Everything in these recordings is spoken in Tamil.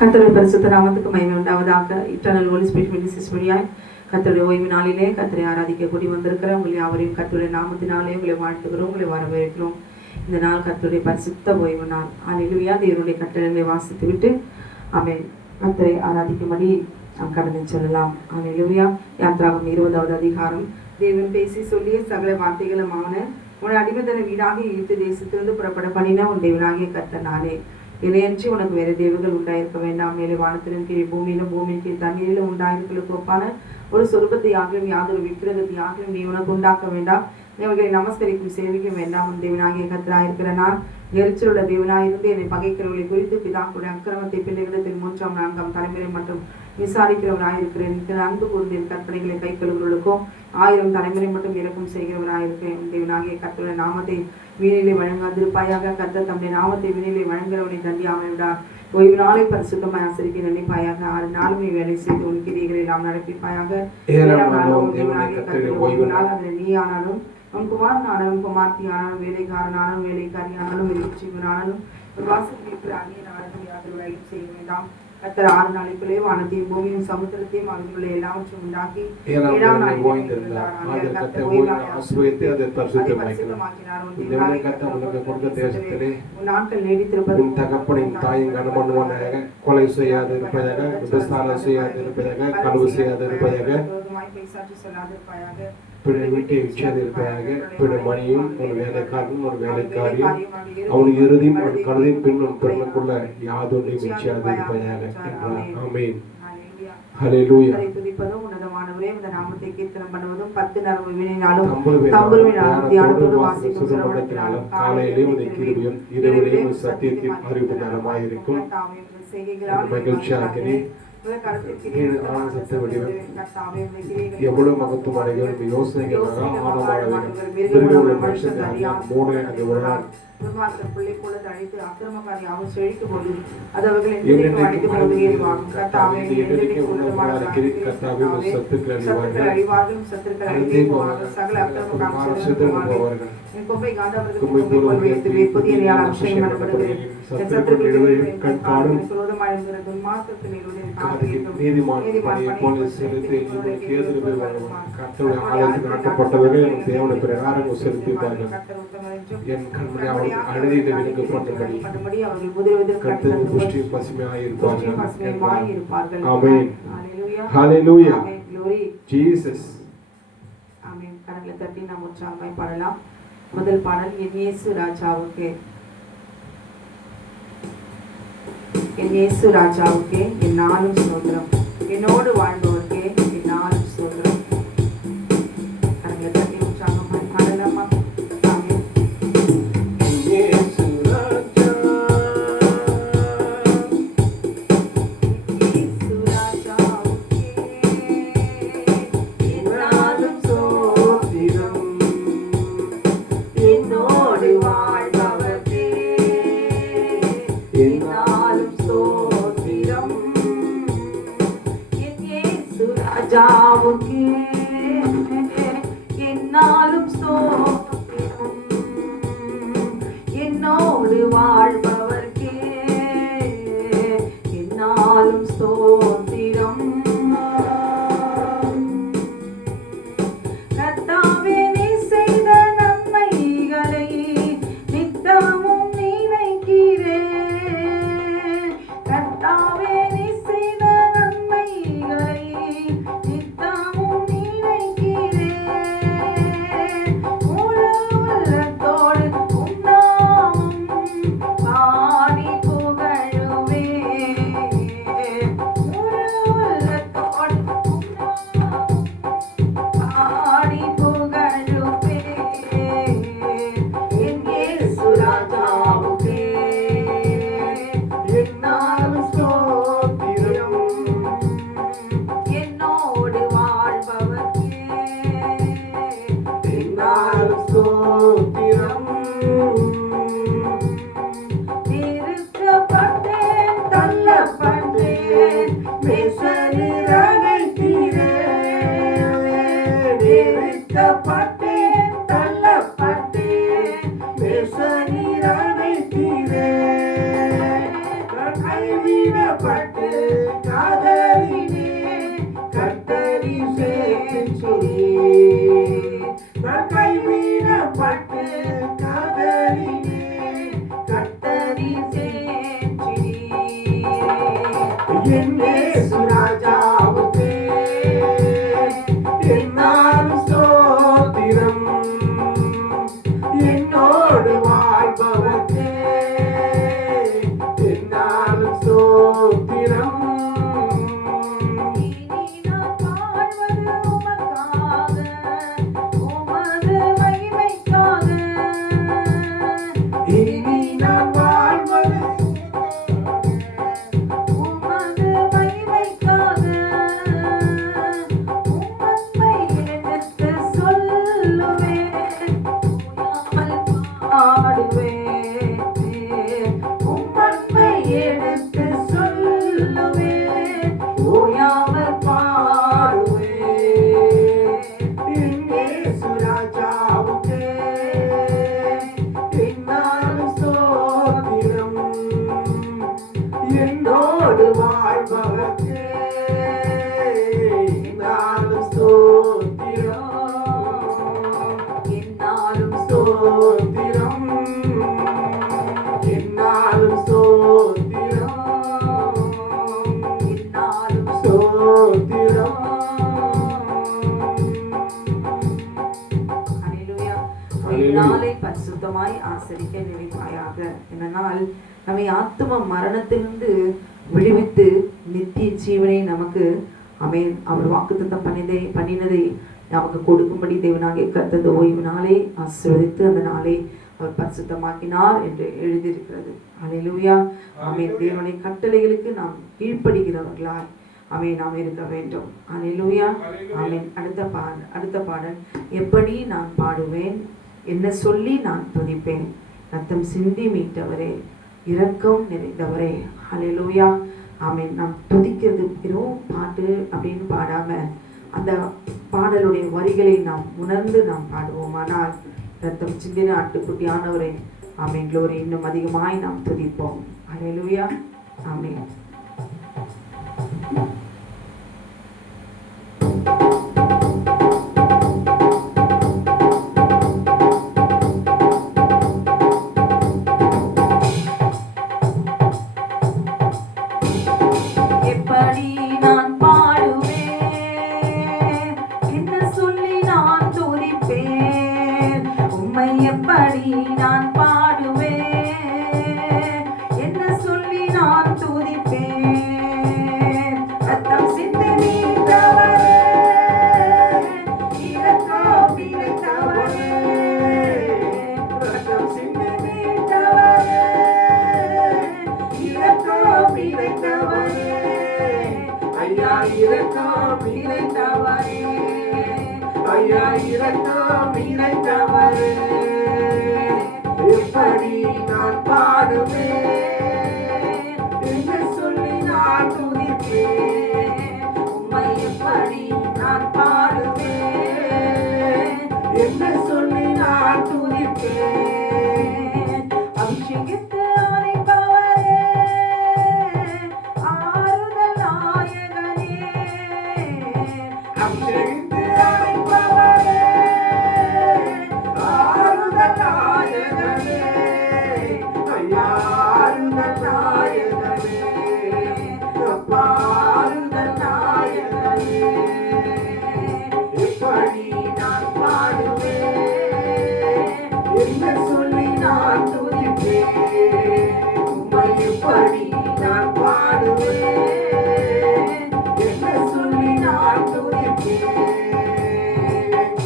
கர்த்தருடைய பரிசுத்த நாமத்துக்கு மகிமை உண்டாவதாக. இட்டர்னல் ஹோலி ஸ்பிரிட் மினிஸ்ட்ரிஸ் வழியாய் கர்த்தருடைய ஓய்வு நாளிலே கர்த்தரை ஆராதிக்க கூடி வந்திருக்கிற உங்களை யாவரையும் கர்த்தருடைய நாமத்தினாலே உங்களை வாழ்த்துகிறோம், உங்களை வரவேற்கிறோம். இந்த நாள் கர்த்தருடைய பரிசுத்த ஓய்வு நாள். அல்லேலூயா. தேவனுடைய கட்டளைகளை வாசித்து விட்டு ஆமென் கர்த்தரை ஆராதிக்கும்படி நாம் கடந்து செல்லலாம். அல்லேலூயா. யாத்ராகமம் 20வது அதிகாரம். தேவன் பேசி சொல்லிய சகல வார்த்தைகளுமான உன்னை அடிமைத்தன வீடாக இழுத்து தேசத்திலிருந்து புறப்பட பண்ணின உன் தேவனாகிய கர்த்தர் நானே. இதையன்றி உனக்கு வேறு தேவர்கள் உண்டாயிருக்க வேண்டாம். மேலே வானத்திலும் கீழே பூமியிலும் பூமியின் கீழ் தண்ணீரிலும் உண்டாயிருக்களுக்கு ஒப்பான ஒரு சொருபத்தையாகவும் யாதொரு விக்கிரகத்தையாகவும் நீ உனக்கு உண்டாக்க வேண்டாம். இவர்களை நமஸ்கரிக்கும் சேவிக்க வேண்டாம். உன் தேவனாகிய கர்த்தராயிருக்கிற நான் எரிச்சலுள்ள தேவனாயிருந்து என்னை பகைக்கிறவர்களை குறித்து பிதாக்களுடைய அக்கிரமத்தை பிள்ளைகளிடத்தில் 3ஆம் 4ஆம் தலைமுறை மற்றும் விசாரிக்கிறவராயிருக்கிறேன். அன்பு கூர்ந்து என் கற்பனைகளை கைக்கொள்ளுகளுக்கும் 1000 தலைமுறை மட்டும் இறக்கம் செய்கிறவராயிருக்கிறேன். தேவனாகிய கர்த்தருடைய நாமத்தை வீணிலே வழங்காதிருப்பாயாக. கர்த்தர் தம்முடைய நாமத்தை வீணிலே வழங்குகிறவனை தண்டியாமல் விடார். ஓய்வு நாளை பரிசுத்தமாய் ஆசரிக்க நினைப்பாயாக. 6 நாளுமே வேலை செய்து உன் கிரியைகளை எல்லாம் நடப்பிப்பாயாக. 7ஆம் நாளும் தேவனாகிய கர்த்தருடைய ஓய்வு நாள். அதில் நீ ஆனாலும் உன் குமாரனானாலும் குமார்த்தி ஆனாலும் வேலைக்காரனாலும் வேலைக்காரியானாலும் வெளிச்சீவனானாலும் ஒரு வாசல் இருக்கிற அந்நிய நாடுகள் யாதொரு செய்ய வேண்டாம். கர்த்தர் 6 நாளைக்குள்ளே வானத்தையும் பூமியும் சமுத்திரத்தையும் அவர்களுள்ள எல்லாவற்றையும் உண்டாக்கி 7ஆம் நாளில் ஓய்ந்திருந்தார். கர்த்தர் பரிசுத்தமாக்கினார். உன் நாட்கள் நீடித்திருப்பது உன் தகப்பனின் தாயின் கனமண்ணுவனாக கொலை செய்யாதிருப்பதாக, விபச்சாரம் செய்யாதிருப்பதாக, களவு செய்யாதிருப்பதாக, பேசாற்றி சொல்லாதிருப்பாயாக, பிற வீட்டை விற்காதிருப்பதாக, பிற மணியும் ஒரு வேலைக்காரனும் ஒரு வேலைக்காரியும் அவன் இறுதியும் அவன் கழுதின் பின் உன் பிறனுக்குள்ள யாதொன்றையும் விற்காதிருப்பதாக என்றார். ஆமென். ஹல்லேலூயா. துதிப்பதும் உன்னதமானவரே இந்த நாமத்தை கீர்த்தனம் பண்ணுவதும் 10 நரம்பு வீணையினாலும் தம்புருவினாலும் தியானத்தோடு வாசிக்கும் சிரவணத்தினாலும் காலையிலே உன் கிருபையும் இரவிலே சத்தியத்தின் அறிவு நலமாயிருக்கும். மகிழ்ச்சியாகிறேன். எவ்வளவு மகத்துவமான யோசனைகளாக ஆழமான மூணு அங்கே உள்ளார். பிள்ளை போல தழைத்து அக்கிரமக்காரி அவன் செழிக்கும் போது அது அவர்கள் அழிவாகும். சத்துக்கள் சகல அக்கிரமக்காரர்கள் கொம்பை காண்டவர்கள் வைத்து புதிய அபிஷேகம் பண்ணப்படுகிறது. என் கண்மணி அவர்கள் அழுதியில விடுவிக்கப்பட்டபடி கர்த்தரின் புஷ்டி பசுமையாக இருப்பார்கள். ஆமென். ஹல்லேலூயா. ஜீசஸ். ஆமென். கரங்களை தட்டி நாம் உற்சாகமாய் பாடலாம். முதல் பாடல் என் இயேசு ராஜாவுக்கு. என் இயேசு ராஜாவுக்கே என் நாளும் ஸ்தோத்திரம். என்னோடு வாழ்ந்தவர்க்கே என் நாளும் ஸ்தோத்திரம். கரங்களை தட்டி உற்சாகமாய் பாடலாமா? ராஜாவுக்கே என்னாலும் ஸ்தோத்திரம். என்னோடு வாழ்பவர்க்கே என்னாலும் ஸ்தோத்திரம். கர்த்தாவே நீ செய்த நன்மைகளை நித்தமும் நினைக்கிறேன். கர்த்தாவே நீ செய்த நன்மைகளை நித்தமும் நினைக்கிறேன். முழு உள்ளத்தோடு உன் நாமம் பாடி புகழுவேன். முழு உள்ளத்தோடு உன் நாமம் பாடி புகழுவேன். என் இயேசு ராஜாவுக்கே என்னாலும் ஸ்தோத்திரம். கைவிடப்பட்டு காதலினே கர்த்தரி சேர்த்து சொல்லி நான் கைவிடப்பட்டு காதலினே கர்த்தரி சேர்த்து என் இயேசு ராஜாவுக்கே என்னாலும் ஸ்தோத்திரம் என்னோடு வாழ்பவர்க்கே என்னாலும் ஸ்தோத்திரம் இனி நான் வாழ்வது உமக்காக, உமது மகிமைக்காக. இனி நான் வாழ்வது உமது மகிமைக்காக. உம்மை எடுத்து சொல்லுவேன், ஓயாமல் பாடுவேன். உம்மை எடுத்து சொல்லுவேன், ஓயாமல் பாடுவேன். என் இயேசு ராஜாவுக்கே என்னாலும் ஸ்தோத்திரம் என்னோடு வாழ்பவர்க்கே என்னாலும் ஸ்தோத்திரம் என்னாலும் ஸ்தோத்திரம் என்னாலும் ஸ்தோத்திரம் என்னாலும் ஸ்தோத்திரம் ஹல்லேலூயா. இந்த நாளை பரிசுத்தமாய் ஆசரிக்க நினைப்பாயாக. இந்த நாள் நம்மை ஆத்தும மரணத்திலிருந்து விடுவித்து நித்திய ஜீவனை நமக்கு அவர் வாக்குத்தத்தம் பண்ணினதை நமக்கு கொடுக்கும்படி தேவனாகிய கர்த்தர் இந்த ஓய்வு நாளை ஆசீர்வதித்து அந்த நாளை அவர் பரிசுத்தமாக்கினார் என்று எழுதியிருக்கிறது. ஹல்லேலூயா. ஆமென். தேவனுடைய கட்டளைகளுக்கு நாம் கீழ்ப்படுகிறவர்களாய் நாம் இருக்க வேண்டும். ஹல்லேலூயா. ஆமென். அடுத்த பாடல் எப்படி நான் பாடுவேன், என்ன சொல்லி நான் துதிப்பேன், ரத்தம் சிந்தி மீட்டவரே, இரக்கம் நிறைந்தவரே. ஹல்லேலூயா. ஆமென். நாம் துதிக்கிறது வெறும் பாட்டு அப்படின்னு பாடாம அந்த பாடலுடைய வரிகளை நாம் உணர்ந்து நாம் பாடுவோமானால் ரத்தம் சிந்தின ஆட்டுக்குட்டியானவரே, ஆமென், க்ளோரி, இன்னும் அதிகமாய் நாம் துதிப்போம். ஹல்லேலூயா. ஆமென். எப்படி நான் பாடுவேன், என்ன சொல்லி நான் துதிப்பேன், உம்மை எப்படி நான் பாடுவேன், என்ன சொல்லி நான் துதிப்பேன். ரத்தம் சிந்தி மீட்டவரே, இரக்கம் நிறைந்தவரே, ரத்தம் சிந்தி மீட்டவரே, இரக்கம் நிறைந்தவரே, ஐயா இரக்கம் நிறைந்தவரே, ஐயா இரக்கம் நிறைந்தவரே. எப்படி நான் பாடுவேன், என்ன சொல்லி நான் துதிப்பேன், உம்மை எப்படி நான் பாடுவேன், என்ன சொல்லி நான் துதிப்பேன். அபிஷேகித்து அணைப்பவரே, ஆறுதல் நாயகனே, அபிஷேகித்து அணைப்பவரே, ஆறுதல் நாயகனே, ஐயா ஆறுதல் நாயகனே, அப்பா ஆறுதல் நாயகனே. எப்படி நான் பாடுவேன், என்ன சொல்லி நான் துதிப்பேன், உம்மை எப்படி நான் பாடுவேன், என்ன சொல்லி நான் துதிப்பேன்.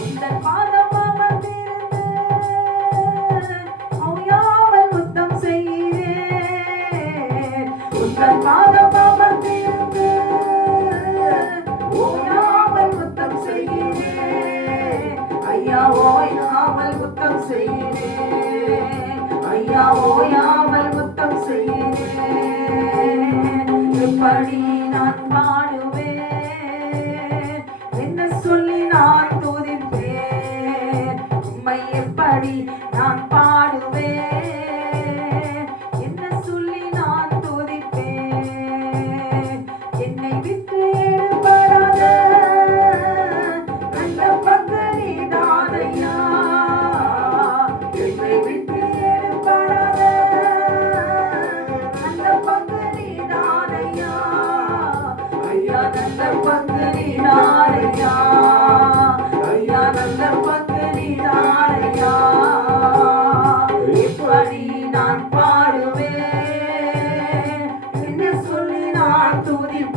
உந்தன் பாதம் அமர்ந்திருந்து ஓயாமல் முத்தம் செய்கிறேன், உந்தன் பாதம் அமர்ந்திருந்து ஓயாமல் முத்தம் செய்கிறேன், ஐயா ஓயாமல் முத்தம் செய்கிறேன், ஐயா ஓயாமல் முத்தம் செய்கிறேன். எப்படி நான் பாடுவேன், என்ன சொல்லி நான் துதிப்பேன், உம்மை எப்படி நான் பாடுவேன், என்ன சொல்லி நான் துதிப்பேன்.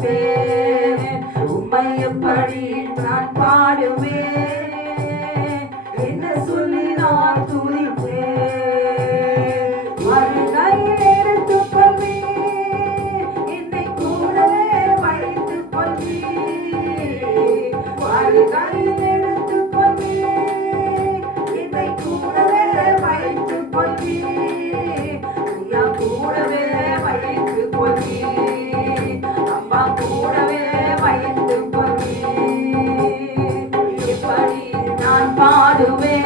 துதிப்பேன். உம்மை எப்படி நான் பாடுவேன், என்ன சொல்லி நான் துதிப்பேன். வருகையில் எடுத்துக் கொள்வீர், என்னை கூடவே வைத்துக் கொள்வீர். வருகையில் எடுத்துக் கொள்வீர், என்னை கூடவே வைத்துக் கொள்வீர். ஐயா கூடவே வைத்துக் கொள்வீர், அம்மா கூடவே வைத்துக் கொள்வீர். எப்படி நான் பாடுவேன்,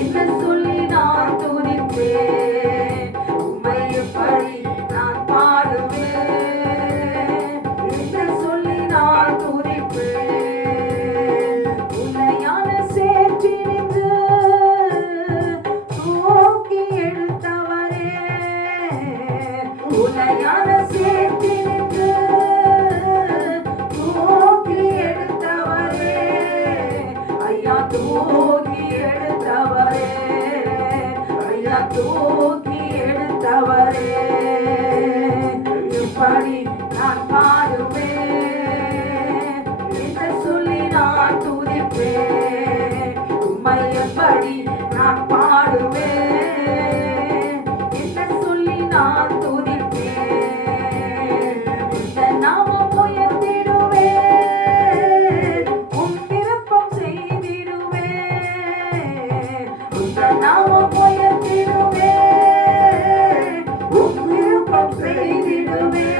என்ன சொல்லி நான் துதிப்பேன். உம்மை எப்படி நான் பாடுவேன், என்ன சொல்லி நான் துதிப்பேன். உன்னையான சேற்றினின்று தூக்கி எடுத்தவரே, உன்னையான சேற்றினின்று தூக்கி எடுத்தவரே, ஐயா தூக்கி எடுத்தவரே, ஐயா தூக்கி எடுத்தவரே. எப்படி நான் பாடுவேன், என்ன சொல்லி நான் துதிப்பேன். உம்மை எப்படி நான் பாடுவேன், என்ன சொல்லி நான் துதிப்பேன். இந்த நாமம் உயர்த்திடுவேன், உம் விருப்பம் செய்திடுவேன். இந்த நாமம் உயர்த்திடுவேன், உம் விருப்பம் செய்திடுவேன்.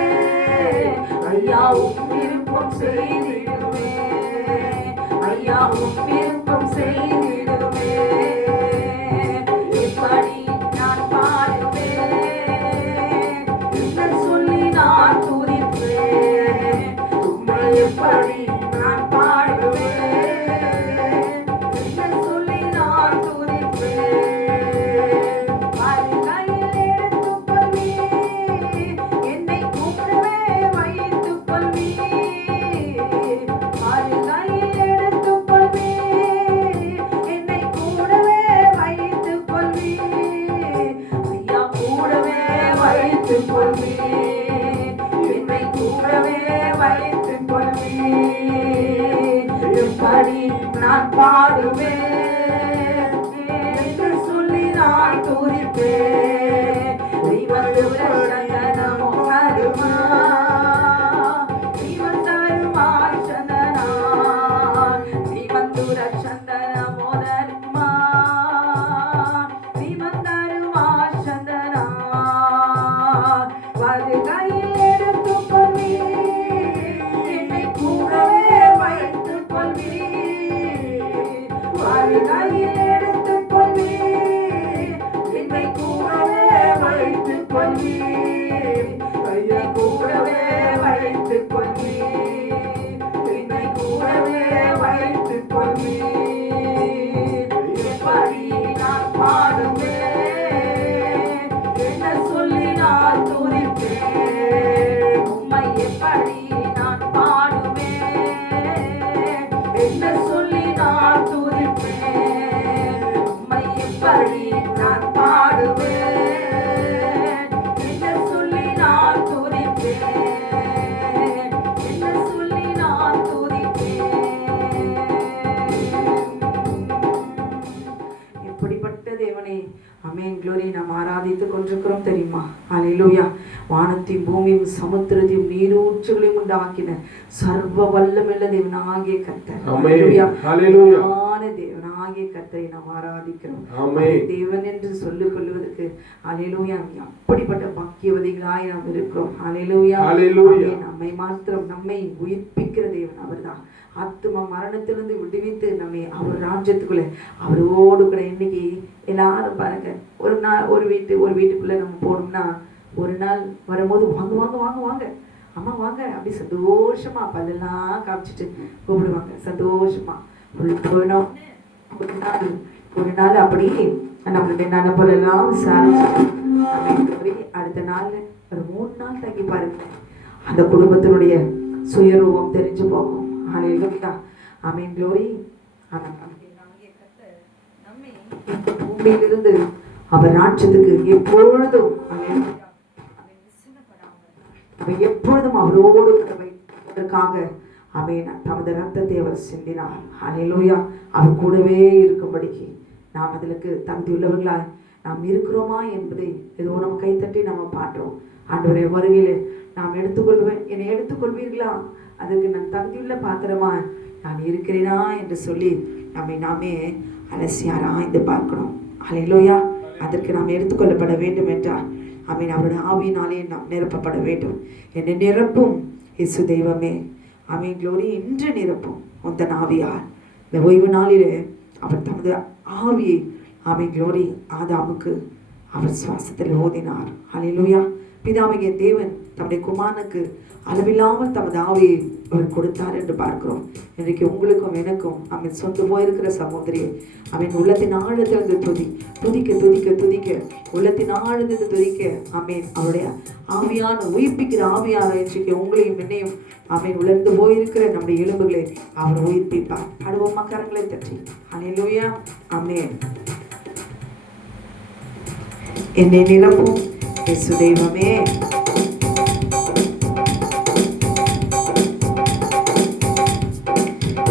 ஐயா உம் விருப்பம் செய்திடுவேன், ஐயா உம் விருப்பம் செய்திடுவேன். எப்படி நான் பாடுவேன், என்ன சொல்லி நான் துதிப்பேன். உம்மை எப்படி நான் பாடுவேன், என்ன சொல்லி நான் துதிப்பேன். வருகையில் எடுத்துக் கொள்வீர், என்னை கூடவே வைத்துக் கொள்வீர். வருகையில் எடுத்துக் கொள்வீர், என்னை கூடவே வைத்துக் கொள்வீர். ஐயா கூடவே வைத்துக் கொள்வீர், என்னை கூடவே வைத்துக் கொள்வீர். எப்படி நான் பாடுவேன், என்று சொல்லி நான் துதிப்பேன். தெய்வத்துள்ள சந்தனமோ அருமா, தெய்வம் தருமா சந்தனா, தெய்வந்துர சந்தனமோ தருமா, தெய்வம் தருமா சந்தனா. வருகையில் எடுத்துக் கொள்வீர், என்னை கூடவே வைத்துக் கொள்வீர். வருகையில் எடுத்துக் கொள்வீர், என்னை கூடவே வைத்துக் கொள்வீர். என்னை கூடவே வைத்துக் கொள்வீர், என்னை கூடவே வைத்துக் கொள்வீர். எப்படி நான் பாடுவேன், என்ன சொல்லி நான் துதிப்பேன். உம்மை எப்படி நான் பாடுவேன், என்ன சொல்லி நான் துதிப்பேன். உம்மை எப்படி நான் பாடுவேன், என்ன சொல்லி நான் துதிப்பேன். என்ன சொல்லி நான் துதிப்பேன். எப்படிப்பட்ட தேவனே, அமேன் க்ளோரி. நாம் ஆராதித்துக் கொண்டிருக்கிறோம் தெரியுமா? அல்லேலூயா. வானத்தையும் பூமியும் சமுத்திரத்தையும் நீரூற்றுகளையும் உண்டாக்கின சர்வ வல்லமையுள்ள தேவனாகிய கர்த்தர், அல்லேலூயா, அல்லேலூயா, தேவனாகிய கர்த்தரை நாம் ஆராதிக்கிறோம். ஆமென். தேவன் என்று சொல்லிக் கொள்வதற்கு அல்லேலூயா அப்படிப்பட்ட பாக்கியவதிகளாய் நாம் இருக்கிறோம். அல்லேலூயா, அல்லேலூயா. நம்மை மாத்திரம் நம்மை உயிர்ப்பிக்கிற தேவன் அவர்தான். ஆத்தும மரணத்திலிருந்து விடுவித்து நம்மை அவர் ராஜ்யத்துக்குள்ள அவரோடு கூட. இன்னைக்கு எல்லாரும் பாருங்க, ஒரு நாள் ஒரு வீட்டுக்குள்ள நம்ம போனோம்னா ஒரு நாள் வரும்போது வாங்க வாங்க வாங்க வாங்க அம்மா வாங்க அப்படி சந்தோஷமா பல்லெல்லாம் காமிச்சிட்டு கூப்பிடுவாங்க சந்தோஷமா. ஒரு நாள் அப்படி நம்மளுடைய நினைப்பெல்லாம் விசாரிச்சு அடுத்த நாள் ஒரு 3 நாள் தங்கி பாருங்க, அந்த குடும்பத்தினுடைய சுயரூபம் தெரிஞ்சு போகும். ஹல்லேலூயா, ஆமென், க்ளோரி. பூமியிலிருந்து அவர் ராஜ்யத்துக்கு எப்பொழுதும் நம்ம எப்பொழுதும் அவரோடு வைப்பதற்காக ஆமென் தமது ரத்தத்தை அவர் சிந்தினார். ஹல்லேலூயா. அவர் கூடவே இருக்கும்படிக்கு நாம் அதற்கு தகுதியுள்ளவர்களாய் நாம் இருக்கிறோமா என்பதை ஏதோ நம்ம கைத்தட்டி நம்ம பாடுறோம். ஆண்டவரே வருகையிலே நாம் என்னை எடுத்துக்கொள்வீர்களா, அதற்கு நான் தகுதியுள்ள பாத்திரமா நான் இருக்கிறேனா என்று சொல்லி நாமே அலசி ஆராய்ந்து பார்க்கணும். ஹல்லேலூயா. அதற்கு நாம் எடுத்துக்கொள்ளப்பட வேண்டும் என்றால் ஆமென் அவருடைய ஆவியினாலே நாம் நிரப்பப்பட வேண்டும். என்னை நிரப்பும் இயேசு தெய்வமே. ஆமென். க்ளோரி. இன்று நிரப்பும் உந்தன் ஆவியார். இந்த ஓய்வு நாளிலே அவர் தமது ஆவியை ஆமென் க்ளோரி ஆதாமுக்கு அவர் சுவாசத்தில் ஓதினார். ஹல்லேலூயா. பிதாவாகிய தேவன் தம்முடைய குமாரனுக்கு அளவில்லாமல் தமது ஆவியை அவர் கொடுத்தார் என்று பார்க்கிறோம். இன்றைக்கு உங்களுக்கும் எனக்கும் அவன் சொந்து போயிருக்கிற சகோதரி அவன் உள்ளத்தின் ஆழத்திலிருந்து துதிக்க துதிக்க துதிக்க உள்ளத்தின் ஆழத்திலிருந்து துதிக்க ஆமென் அவருடைய ஆவியான உயிர்ப்பிக்கிற ஆவியான இன்றைக்கு உங்களையும் என்னையும் அவன் உலர்ந்து போயிருக்கிற நம்முடைய எலும்புகளை அவர் உயிர்ப்பிப்பார். அடுவோமா கரங்களை தட்டி. ஹல்லேலூயா. ஆமென். என்னை நிரப்பும் இயேசு தெய்வமே.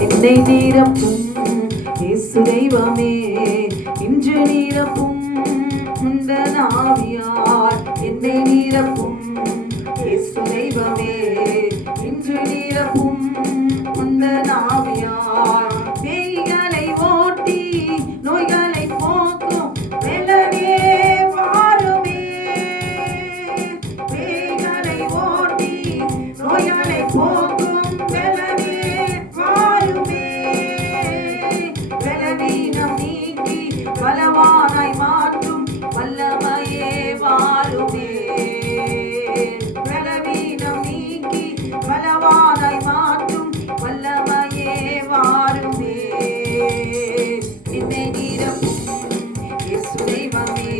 என்னை நிரப்பும் இயேசு தெய்வமே. இன்று நிரப்பும் உந்தன் ஆவியார். என்னை நிரப்பும் இயேசு தெய்வமே. இன்று நிரப்பும் உந்தன் ஆவியார். பேய்களை ஓட்டி நோய்களை போக்கும் வெள்ளனே வாருமே. பேய்களை ஓட்டி நோய்களை போக்கும் வெள்ளனே வாருமே. வெள்ளவீனம் நீக்கி பலவானாய் மாற்றும் வல்லமையே வாருமே. வெள்ளவீனம் நீக்கி பலவானாய் மாற்றும் வல்லமையே வாருமே. என்னை நிரப்பும் இயேசு தெய்வமே.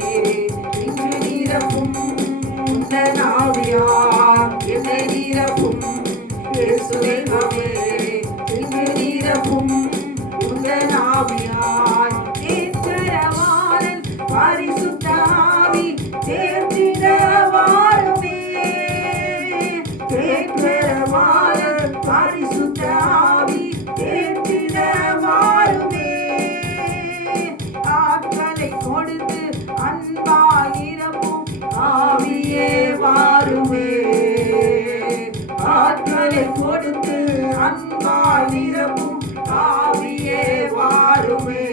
இன்று நிரப்பும் உந்தன் ஆவியார். என்னை நிரப்பும் இயேசு தெய்வமே. இன்று நிரப்பும் உந்தன் ஆவியார். தேற்றரவாளன் பரிசுத்த ஆவி தேர்ந்திட வாருமே. தேற்றரவாளன் பரிசுத்த ஆவி தேர்ந்திட வாருமே. ஆட்களை கொடுத்து அன்பால் நிரப்பும் ஆவியே வாருமே. ஆட்களை கொடுத்து அன்பால் நிரப்பும் ஆவியே வாருமே.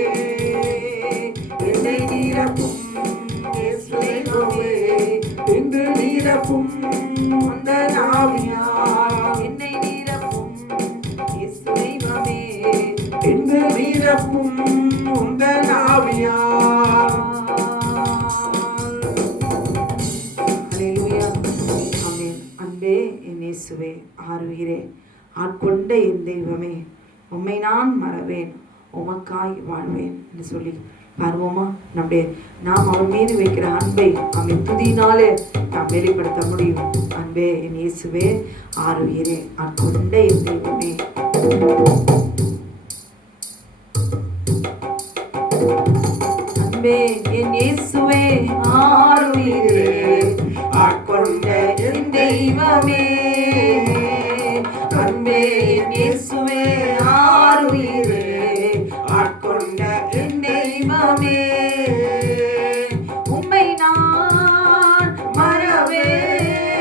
என்னை நிரப்பும் இயேசு தெய்வமே. இன்று நிரப்பும் உந்தன் ஆவியார். என்னை நிரப்பும் இயேசு தெய்வமே. இன்று நிரப்பும் உந்தன் ஆவியார். ஹல்லேலூயா. ஆமென். அன்பே என் இயேசுவே, ஆருயிரே, ஆட்கொண்ட என் தெய்வமே, உம்மை நான் மறவேன், உமக்காய் வாழ்வேன் என்று சொல்லி பார்வோமா. நாம் அவர் மீது வைக்கிற அன்பை அவன் துதியினாலே நாம் வெளிப்படுத்த முடியும். அன்பே என் இயேசுவே, ஆருயிரே, ஆட்கொண்ட என் தெய்வமே. அன்பே என் இயேசுவே, ஆருயிரே, ஆட்கொண்ட என் தெய்வமே. அன்பே என் இயேசுவே, ஆருயிரே, ஆட்கொண்ட என் தெய்வமே. உம்மை நான் மறவேன்,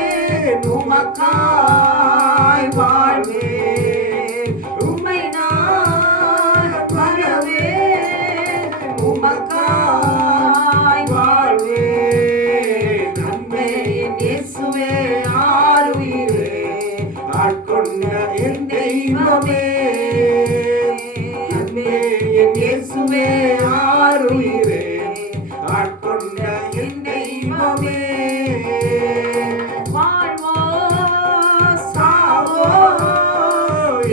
உமக்காய் வாழ்வேன். உம்மை நான் மறவேன், உமக்காய் வாழ்வேன். அன்பே என் இயேசுவே, ஆருயிரே, ஆட்கொண்ட என் தெய்வமே. அன்பே என் இயேசுவே, ஆருயிரே, ஆட்கொண்ட என் தெய்வமே. வாழ்வோ சாவோ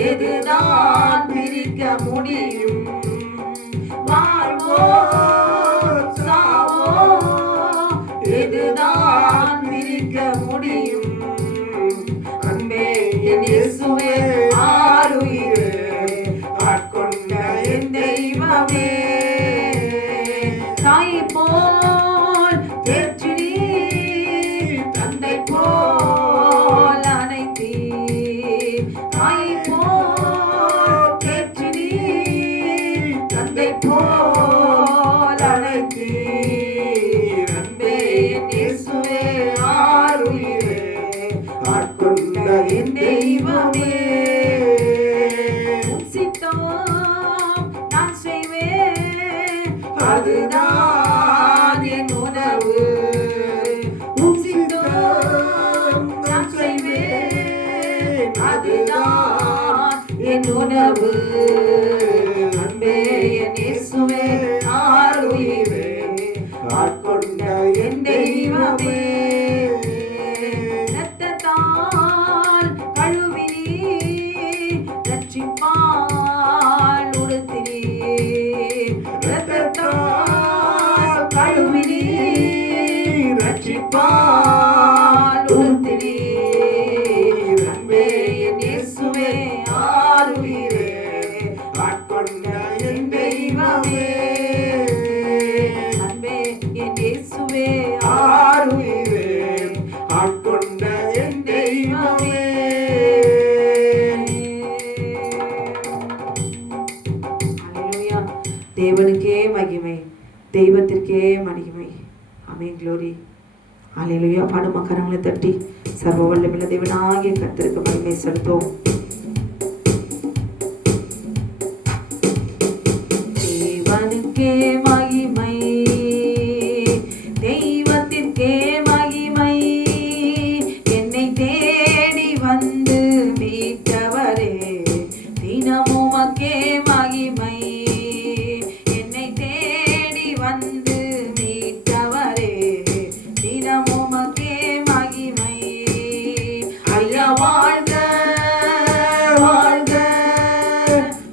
எதுதான் பிரிக்க முடியும்? வாழ்வோ சாவோ எதுதான் பிரிக்க முடியும்? அன்பே என் இயேசுவே, ஆருயிரே, ஆட்கொண்ட என் தெய்வமே. தாய் போல் தேற்றி தந்தை போல் ஆட்கொண்ட என் தெய்வமே. உம் சித்தம் நான் செய்வேன், அதுதான் என் உணவு. உம் சித்தம் நான் செய்வேன், அதுதான் என் உணவு. அன்பே என் இயேசுவே ஆருயிரே, ஆட்கொண்ட என் தெய்வமே. இரத்தத்தால் கழுவி ரட்சிப்பால் உடுத்தினீ, இரத்தத்தால் கழுவி ரட்சிப்பால் உடுத்தினீ. அன்பே என் இயேசுவே ஆருயிரே, ஆட்கொண்ட என் தெய்வமே. அன்பே என் இயேசுவே ஆருயிரே, ஆட்கொண்ட என் தெய்வமே. ஹல்லேலூயா. தேவனுக்கே மகிமை, தெய்வத்திற்கே மகிமை. ஆமென். க்ளோரி. ஹல்லேலூயா. பாடுமா கரங்களை தட்டி சர்வ வல்லமையுள்ள தேவனாகிய கர்த்தருக்கு மகிமை செலுத்துவோம். தேவனுக்கே மகிமை, தெய்வத்திற்கே மகிமை. என்னை தேடி வந்து மீட்டவரே, தினமும் உமக்கே மகிமை. என்னை தேடி வந்து மீட்டவரே, தினமும் உமக்கே மகிமை. ஐயா வாழ்க வாழ்க,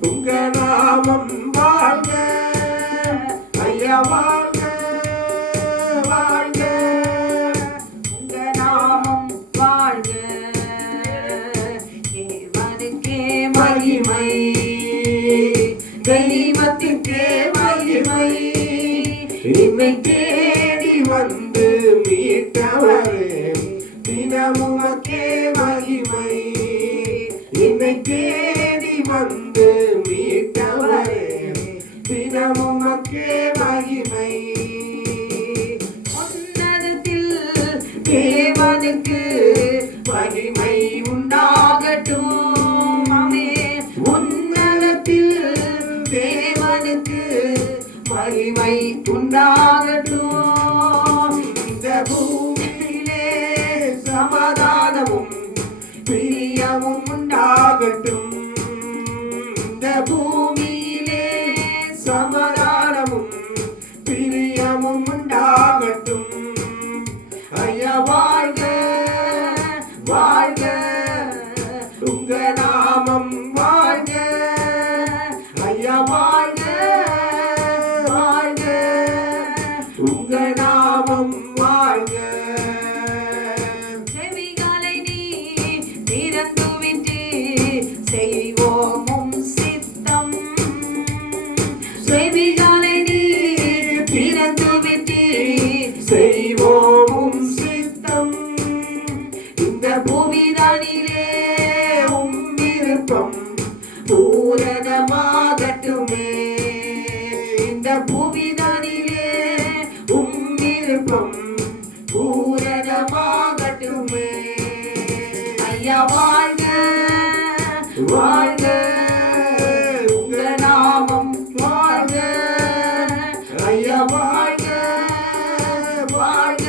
உங்க நாமம் வாழ்க. ஐயா வாழ்க வாழ்க, உங்க நாமம் வாழ்க. தேவனுக்கே மகிமை, தெய்வத்திற்கே மகிமை. என்னை தேடி வந்து மீட்டவரே, தினமும் உமக்கே மகிமை. என்னை தேடி வந்து மீட்டவரே, தினமும் உமக்கே மகிமை. உன்னதத்தில் தேவனுக்கு மகிமை உண்டாகட்டும். ஆமென். உன்னதத்தில் தேவனுக்கு மகிமை உண்டாகட்டும். இந்த பூமியிலே சமாதானமும் பிரியமும் உண்டாகட்டும். இந்த பூமியிலே சமாதானமும் பிரியமும் உண்டாகட்டும். ஐயா வாழ்க வாழ்க, உங்க நாமம் வாழ்க. ஐயா வாழ்க வாழ்க, உங்க நாமம் வாழ்க. செவிகளை நீ திறந்து விட்டு செய்வோமும் சித்தம். செவிகளை நீ திறந்து விட்டு செய்வோமும் சித்தம். இந்த பூமிதானிலே உம் விருப்பம் பூரணமாகட்டுமே. இந்த பூமிதானிலே உம் விருப்பம் பூரணமாகட்டுமே. ஐயா வாழ்க வாழ்க, உங்க நாமம் வாழ்க. ஐயா வாழ்க வாழ்க,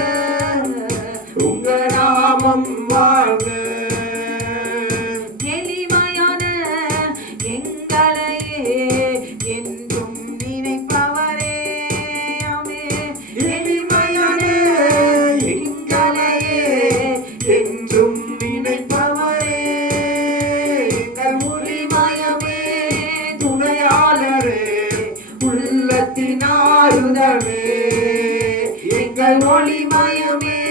உங்க நாமம் வாழ்க. எளிமையான எங்களையே என்றும் நினைப்பவரே. ஆமென். எளிமையான எங்களையே என்றும் நினைப்பவரே, எங்கள் ஒளிமயமே துணையாளரே, உள்ளத்தின் ஆறுதலே. எங்கள் ஒளிமயமே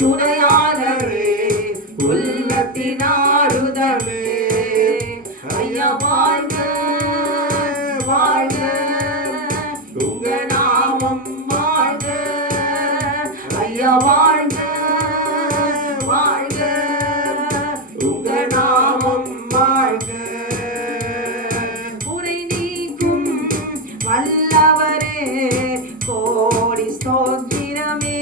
துணையாளரே, உள்ளத்தின் ஆறுதலே. ஐயா வாழ்க வாழ்க, உங்க நாமம் வாழ்க. ஐயா வாழ்க வாழ்க, உங்க நாமம் வாழ்க. குறை நீக்கும் வல்லவரே, கோடி ஸ்தோத்திரமே.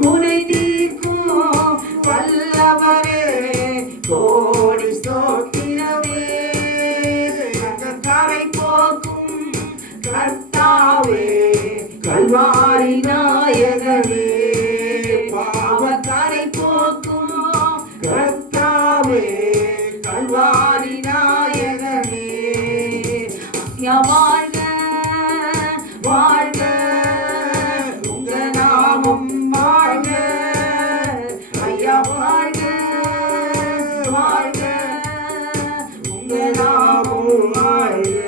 குறை நீக்கும் வல்லவரே கோடி ஸ்தோத்திரமே. கரை போக்கும் கர்த்தாவே கல்வாரி நாயகனே. பாவக்கரை போக்கும் கர்த்தாவே கல்வாரி நாயகனே. வாழ்க வாழ்க உங்க நாமம் வாழ்க. ஐயா வாழ்க வாழ்க உங்க நாமம் வாழ்க.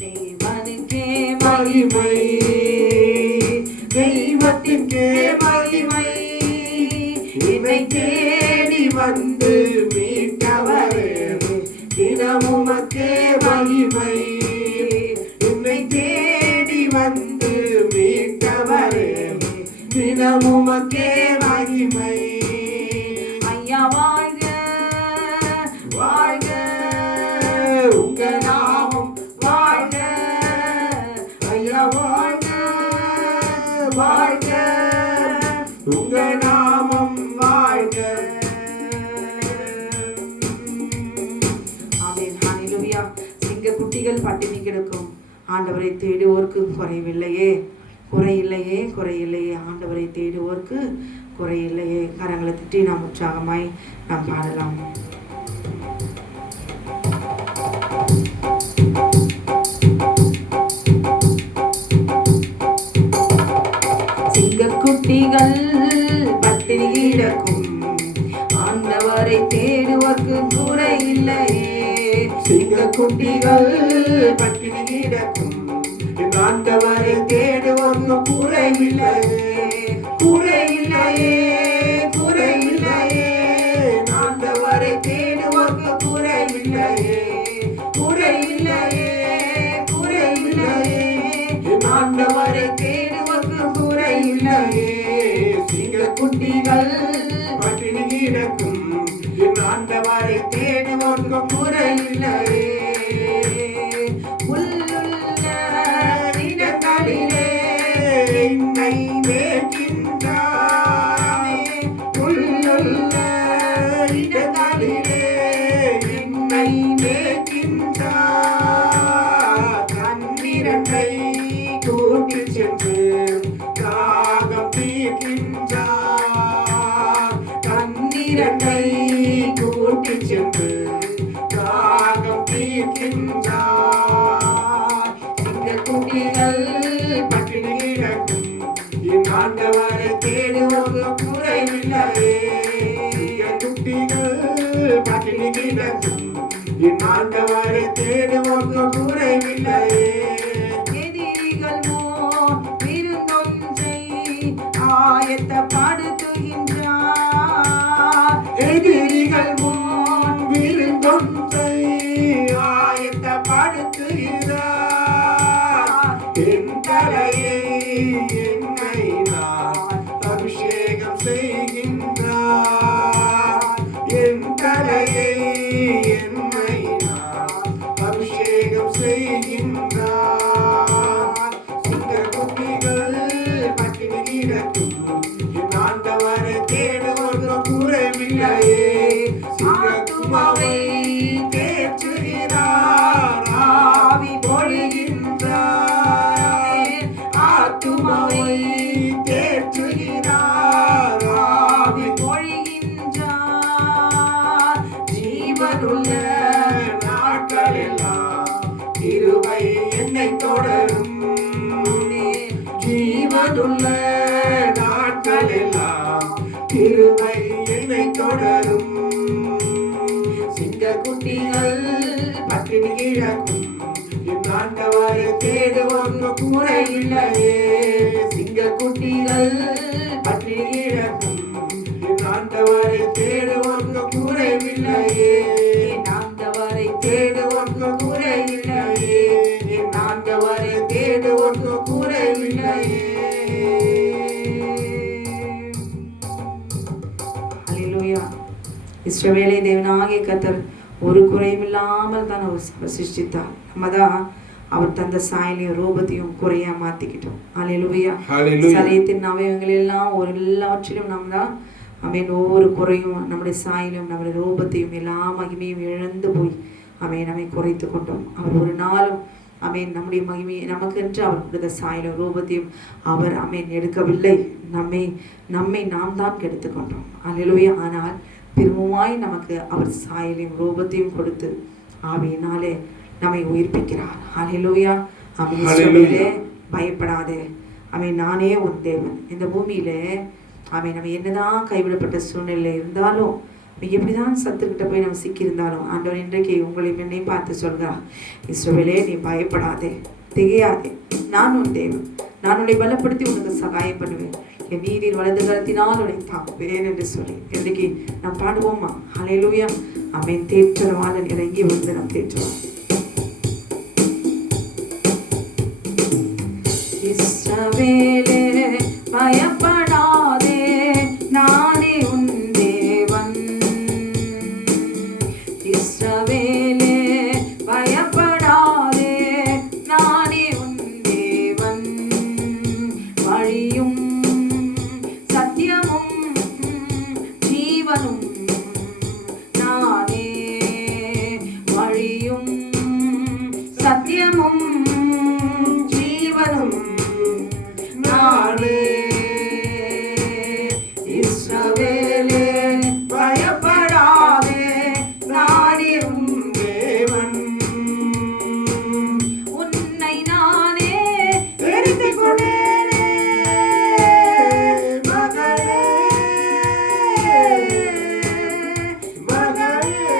தேவனுக்கே மகிமை தெய்வத்திற்கே மகிமை. என்னை தேடி வந்து மீட்டவரே தினமுமக்கே மகிமை. என்னை தேடி வந்து மீட்டவரே தினமுமக்கே மகிமை. ஐயா வாழ்க வாழ்க உங்க நாமம் வாழ்க. ஐயா வாழ்க வாழ்க உங்க நாமம் வாழ்க. ஆமென் ஹalleluya. சிங்க குட்டிகள் பட்டினி கிடக்கும் ஆண்டவரை தேடுவோருக்கு குறைவில்லையே குறையில்லையே குறையில்லையே. ஆண்டவரை தேடுவோருக்கு குறையில்லையே. கரங்களை தட்டி நாம் உற்சாகமாய் நாம் பாடலாம். சிங்கக்குட்டிகள் பட்டினி கிடக்கும் ஆண்டவரை தேடுவோருக்கு குறையில்லையே. சிங்கக்குட்டிகள் பட்டினி கிடக்கும் ஆண்டவரை தேடுவோருக்கு குறைவில்லையே குறையில்லையே குறையில்லையே. ஆண்டவரை தேடுவோருக்கு குறைவில்லையே குறையில்லையே குறையில்லையே. ஆண்டவரை தேடுவோருக்கு குறையில்லையே. சிங்கக்குட்டிகள் பட்டினி கிடக்கும் ஆண்டவரை தேடுவோருக்கு குறையில்லையே. உள்ளுள்ள இடங்களிலே என்னை மேய்க்கின்றாரே. உள்ளுள்ள இடங்களிலே என்னை மேய்க்கின்றார். தன்னிரண்டை கூட்டிச் சென்று தாகம் தீர்க்கின்றார். தன்னிரண்டை கூட்டிச் சென்று தாகம் தீர்க்கின்றார். சிங்கக்குட்டிகள் பட்டினி கிடக்கும் ஆண்டவரை தேடுவோருக்கு குறைவில்லையே. சிங்கக்குட்டிகள் பட்டினி கிடக்கும் ஆண்டவரை தேடுவோருக்கு குறைவில்லையே. எதிரிகள் விருந்தொன்றை ஆயத்தப்படுத்துகின்றார். எதிரிகள் முன் விருந்தொன்றை ஆயத்தப்படுத்துகிறார். என் தலையை என்னை நான் அபிஷேகம் செய்கின்றார். என் தலையை என்னை நான் அபிஷேகம் செய்கின்றார். சிங்கக்குட்டிகள் பட்டினி கிடக்கும் ஆண்டவரை தேடுவோருக்கு குறைவில்லையே. ஆத்துமாவை தேற்றுகிறார் ஆவி பொழிகின்றார். ஆத்துமாவை தேற்றுகிறார் ஆவி பொழிகின்றார். ஜீவனுள்ள நாட்களெல்லாம் கிருபை என்னை தொடரும். ஜீவனுள்ள நாட்களெல்லாம் கிருபை என்னை தொடரும். சிங்கக்குட்டிகள் பட்டினி கிடக்கும் ஆண்டவரை தேடுவோருக்கு குறையில்லையே. சிங்கக்குட்டிகள் பட்டினி கிடக்கும் ஆண்டவரை தேடுவோருக்கு குறைவில்லையே. ஆண்டவரை தேடுவோருக்கு குறைவில்லையே. ஆண்டவரை தேடுவோருக்கு குறைவில்லையே. ஹல்லேலூயா. இஸ்ரவேலை தேவனாகிய கர்த்தர் ஒரு குறைவில்லாமல் தான் அவர் சிருஷ்டித்தார். நம்ம தான் அவர் தந்த சாயலையும் ரூபத்தையும் குறையா மாத்திக்கிட்டோம். ஹல்லேலூயா. சரீரத்தின் அவயவங்கள் எல்லாம் ஒரு எல்லாவற்றிலும் நாம் தான் ஆமென். ஒவ்வொரு குறையும் நம்முடைய சாயலும் நம்முடைய ரூபத்தையும் எல்லா மகிமையும் இழந்து போய் நம்மை குறைத்து கொண்டோம். அவர் ஒரு நாளும் நம்முடைய மகிமையை நமக்கென்று அவர் கொடுத்த சாயலும் ரூபத்தையும் அவர் எடுக்கவில்லை. நம்மை நாம் தான் கெடுத்து கொண்டோம். அல்லேலூயா. ஆனால் திரும்பவுமாய் நமக்கு அவர் சாயலையும் ரூபத்தையும் கொடுத்து ஆவியினாலே நம்மை உயிர்ப்பிக்கிறார். அல்லேலூயா. இஸ்ரவேலே பயப்படாதே, நானே உன் தேவன். இந்த பூமியிலே நம்ம என்னதான் கைவிடப்பட்ட சூழ்நிலை இருந்தாலும், எப்படிதான் சத்துக்கிட்ட போய் நம்ம சிக்கியிருந்தாலும், ஆண்டவர் இன்றைக்கு உங்களை என்னை பார்த்து சொல்கிறார், இஸ்ரவேலே நீ பயப்படாதே, திகையாதே, நான் உன் தேவன், நான் உன்னை பலப்படுத்தி உனக்கு சகாயம் பண்ணுவேன், என் நீதியின் வலது கரத்தினால் உன்னை தாக்குவேன் என்று சொல்லி இன்றைக்கு நாம் பாடுவோமா? ஹல்லேலூயா. தேற்றவாளன் இறங்கி வந்து நாம் தேற்றுவோம். இஸ்ரவேலே பயப்படாதே, நானே உன் தேவன். இஸ்ரவேலே பயப்படாதே, நானே உன் தேவன். வழியும் சத்தியமும் ஜீவனும் நானே. வழியும் சத்தியமும் ஜீவனும் நானே. இஸ்ரவேலே பயப்படாதே, நானே உன் தேவன். உன்னை நானே தெரிந்து கொண்டேனே மகளே, மகளே.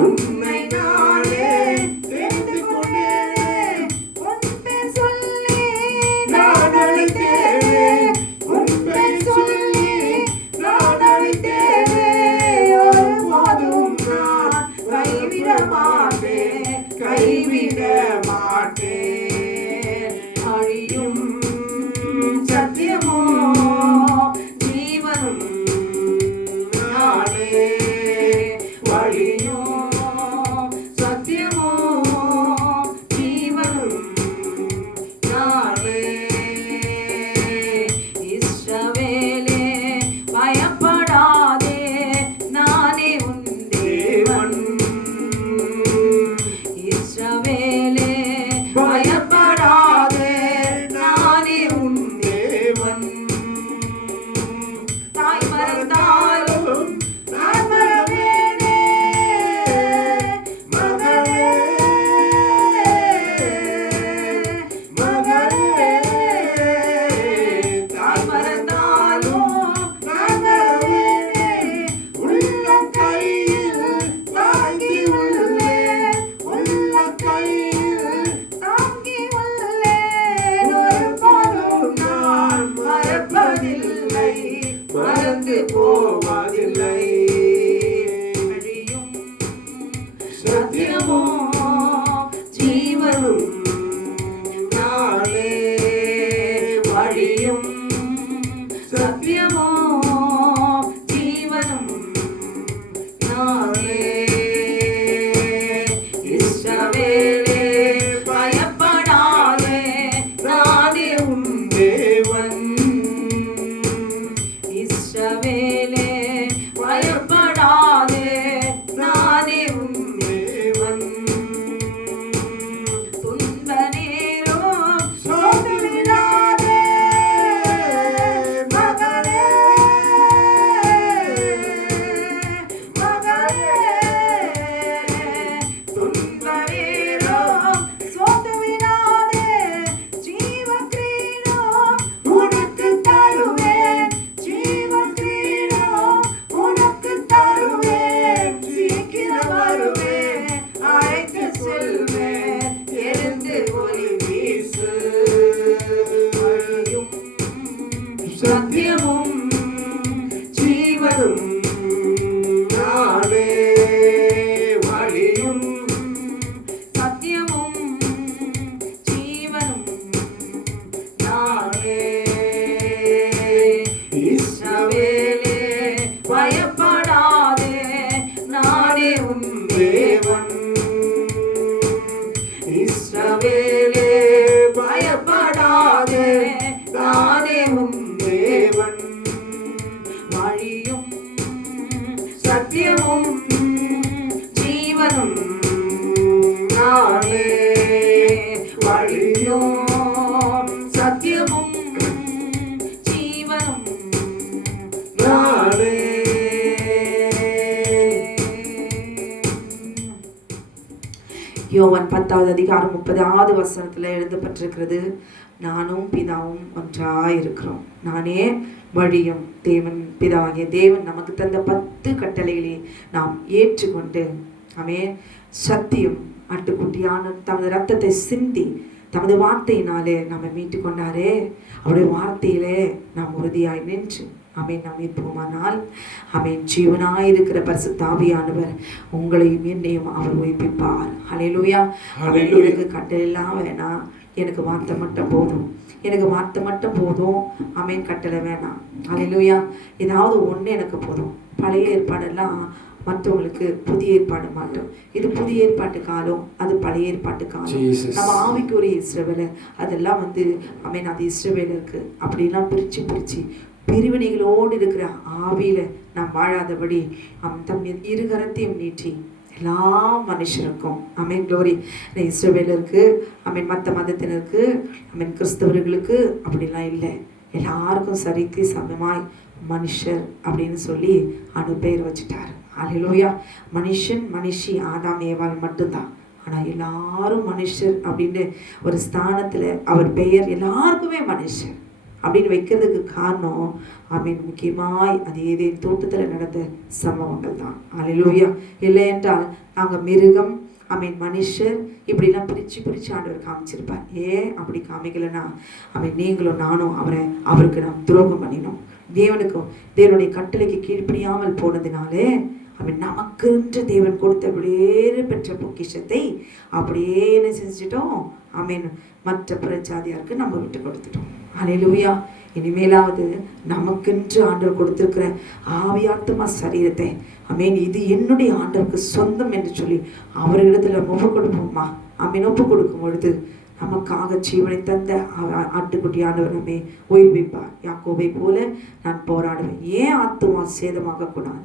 உன்னை நானே தெரிந்து கொண்டேனே, உன் பேர் சொல்லி நான் அழைத்தேனே, உன் பேர் சொல்லி நான் அழைத்தேனே. ஒருபோதும் நான் கைவிட மாட்டேன், கைவிட மாட்டேன். அழியும் சத்தியமோ ஜீவனும் நானே. வழியும் சத்தியமோ ஜீவனும் நானே. இஸ்ரவேலே பயப்படாதே, நானே உன் தேவன். இஸ்ரவேலே பயப்படாதே, நானே உன் தேவன். தாய் மறந்தாலும் நான் மறவேனே மகளே, மகளே. தாய் மறந்தாலும் நான் மறவேனே, உள்ள கையில் தாங்கி உள்ளேன், உள்ள கையில் தாங்கி உள்ளேன். ஒருபோதும் நான் மறப்பதில்லை, மறந்து போவதில்லை. வழியும் சத்தியமோ ஜீவனும் நானே. வழியும் சத்தியமோ ஜீவனும் நானே. இஸ்ரவேலே பயப்படாதே, நானே உன் தேவன். இஸ்ரவேலே பயப்படாதே, நானே உன் தேவன். துன்ப நேரம் சோர்ந்து விடாதே மகளே, மகளே. துன்ப நேரம் சோர்ந்து விடாதே, ஜீவ கிரீடம் உனக்கு தருவேன், ஜீவ கிரீடம் உனக்கு தருவேன். சீக்கிரம் வருவேன், அழைத்து செல்வேன், எழுந்து ஒளி வீசு. வழியும் சத்தியமும் ஜீவனும் நானே. வழியும் சத்தியமும் ஜீவனும் நானே. இஸ்ரவேலே பயப்படாதே, நானே உன் தேவன். இஸ்ரவேலே பயப்படாதே, நானே உன் தேவன். சத்தியமும் ஜீவனும் நானே, வழியும் சத்தியமும் ஜீவனும் நானே. யோவான் 10வது அதிகாரம் 30வது வசனத்துல எழுதப்பட்டிருக்கிறது, நானும் பிதாவும் ஒன்றாய் இருக்கிறோம். நானே வழியும். தேவன் பிதாவாகிய தேவன் நமக்கு தந்த 10 கட்டளைகளை நாம் ஏற்றுக்கொண்டு சத்தியம் ஆட்டுக்குட்டியான தமது ரத்தத்தை சிந்தி தமது வார்த்தையினாலே நம்ம மீட்டு கொண்டாரே, அவருடைய வார்த்தையிலே நாம் உறுதியாய் நின்று நாம் இருப்போமானால் ஜீவனாயிருக்கிற பரிசுத்த ஆவியானவர் உங்களையும் என்னையும் அவர் உயிர்ப்பிப்பார். ஹல்லேலூயா. எனக்கு கட்டளைலாம் வேணாம், எனக்கு வார்த்தை மட்டும் போதும், எனக்கு வார்த்தை மட்டும் போதும். கட்டளை வேணாம். ஹல்லேலூயா. ஏதாவது ஒன்று எனக்கு போதும். பழைய ஏற்பாடெல்லாம் மற்றவங்களுக்கு புதிய ஏற்பாடு மாட்டோம். இது புதிய ஏற்பாட்டு காலம், அது பழைய ஏற்பாட்டு காலம். நம்ம ஆவிக்குரிய இஸ்ரவேலர் அதெல்லாம் அது இஸ்ரவேலருக்கு அப்படிலாம் பிரிச்சு பிரிவினைகளோடு இருக்கிற ஆவியில நாம் வாழாதபடி தம் இருகரத்தையும் நீட்டி எல்லா மனுஷருக்கும் க்ளோரி. இஸ்ரவேலருக்கு மற்ற மதத்தினருக்கு கிறிஸ்தவர்களுக்கு அப்படிலாம் இல்லை, எல்லாருக்கும் சரிக்கு சமமாய் மனுஷர் அப்படின்னு சொல்லி பெயர் வச்சுட்டாரு. அல்லேலூயா. மனுஷன் மனுஷி ஆதாம் ஏவாள் மட்டும்தான். ஆனால் எல்லாரும் மனுஷர் அப்படின்னு ஒரு ஸ்தானத்தில் அவர் பெயர் எல்லாருக்குமே மனுஷர் அப்படின்னு வைக்கிறதுக்கு காரணம் முக்கியமாய் அது ஏதேன் தோட்டத்தில் நடந்த சம்பவங்கள் தான். அல்லேலூயா. இல்லை என்றால் நாங்கள் மிருகம் மனுஷர் இப்படிலாம் பிரித்து ஆண்டவர் காமிச்சிருப்பார். ஏன் அப்படி காமிக்கலைன்னா நீங்களும் நானும் அவருக்கு நாம் துரோகம் பண்ணினோம். தேவனுடைய கட்டளைக்கு கீழ்ப்படியாமல் போனதினாலே நமக்கு தேவன் கொடுத்த வேறு பெற்ற பொக்கிஷத்தை அப்படியே என்ன செஞ்சிட்டோம், மற்ற பிரஜாதியாருக்கு நம்ம விட்டு கொடுத்துட்டோம். அல்லேலூயா. இனிமேலாவது நமக்கென்று ஆண்டவர் கொடுத்திருக்கிற ஆவியாத்மா சரீரத்தை இது என்னுடைய ஆண்டவருக்கு சொந்தம் என்று சொல்லி அவர்களிடத்துல ஒப்பு கொடுப்போமா? ஒப்பு கொடுக்கும் பொழுது நமக்காக ஜீவனை தந்த ஆட்டுக்குட்டியானவர் நம்மை உயிர்ப்பிப்பார். யாக்கோபை போல நான் போராடுவேன். ஏன் ஆத்துமா சேதமாக கூடாது,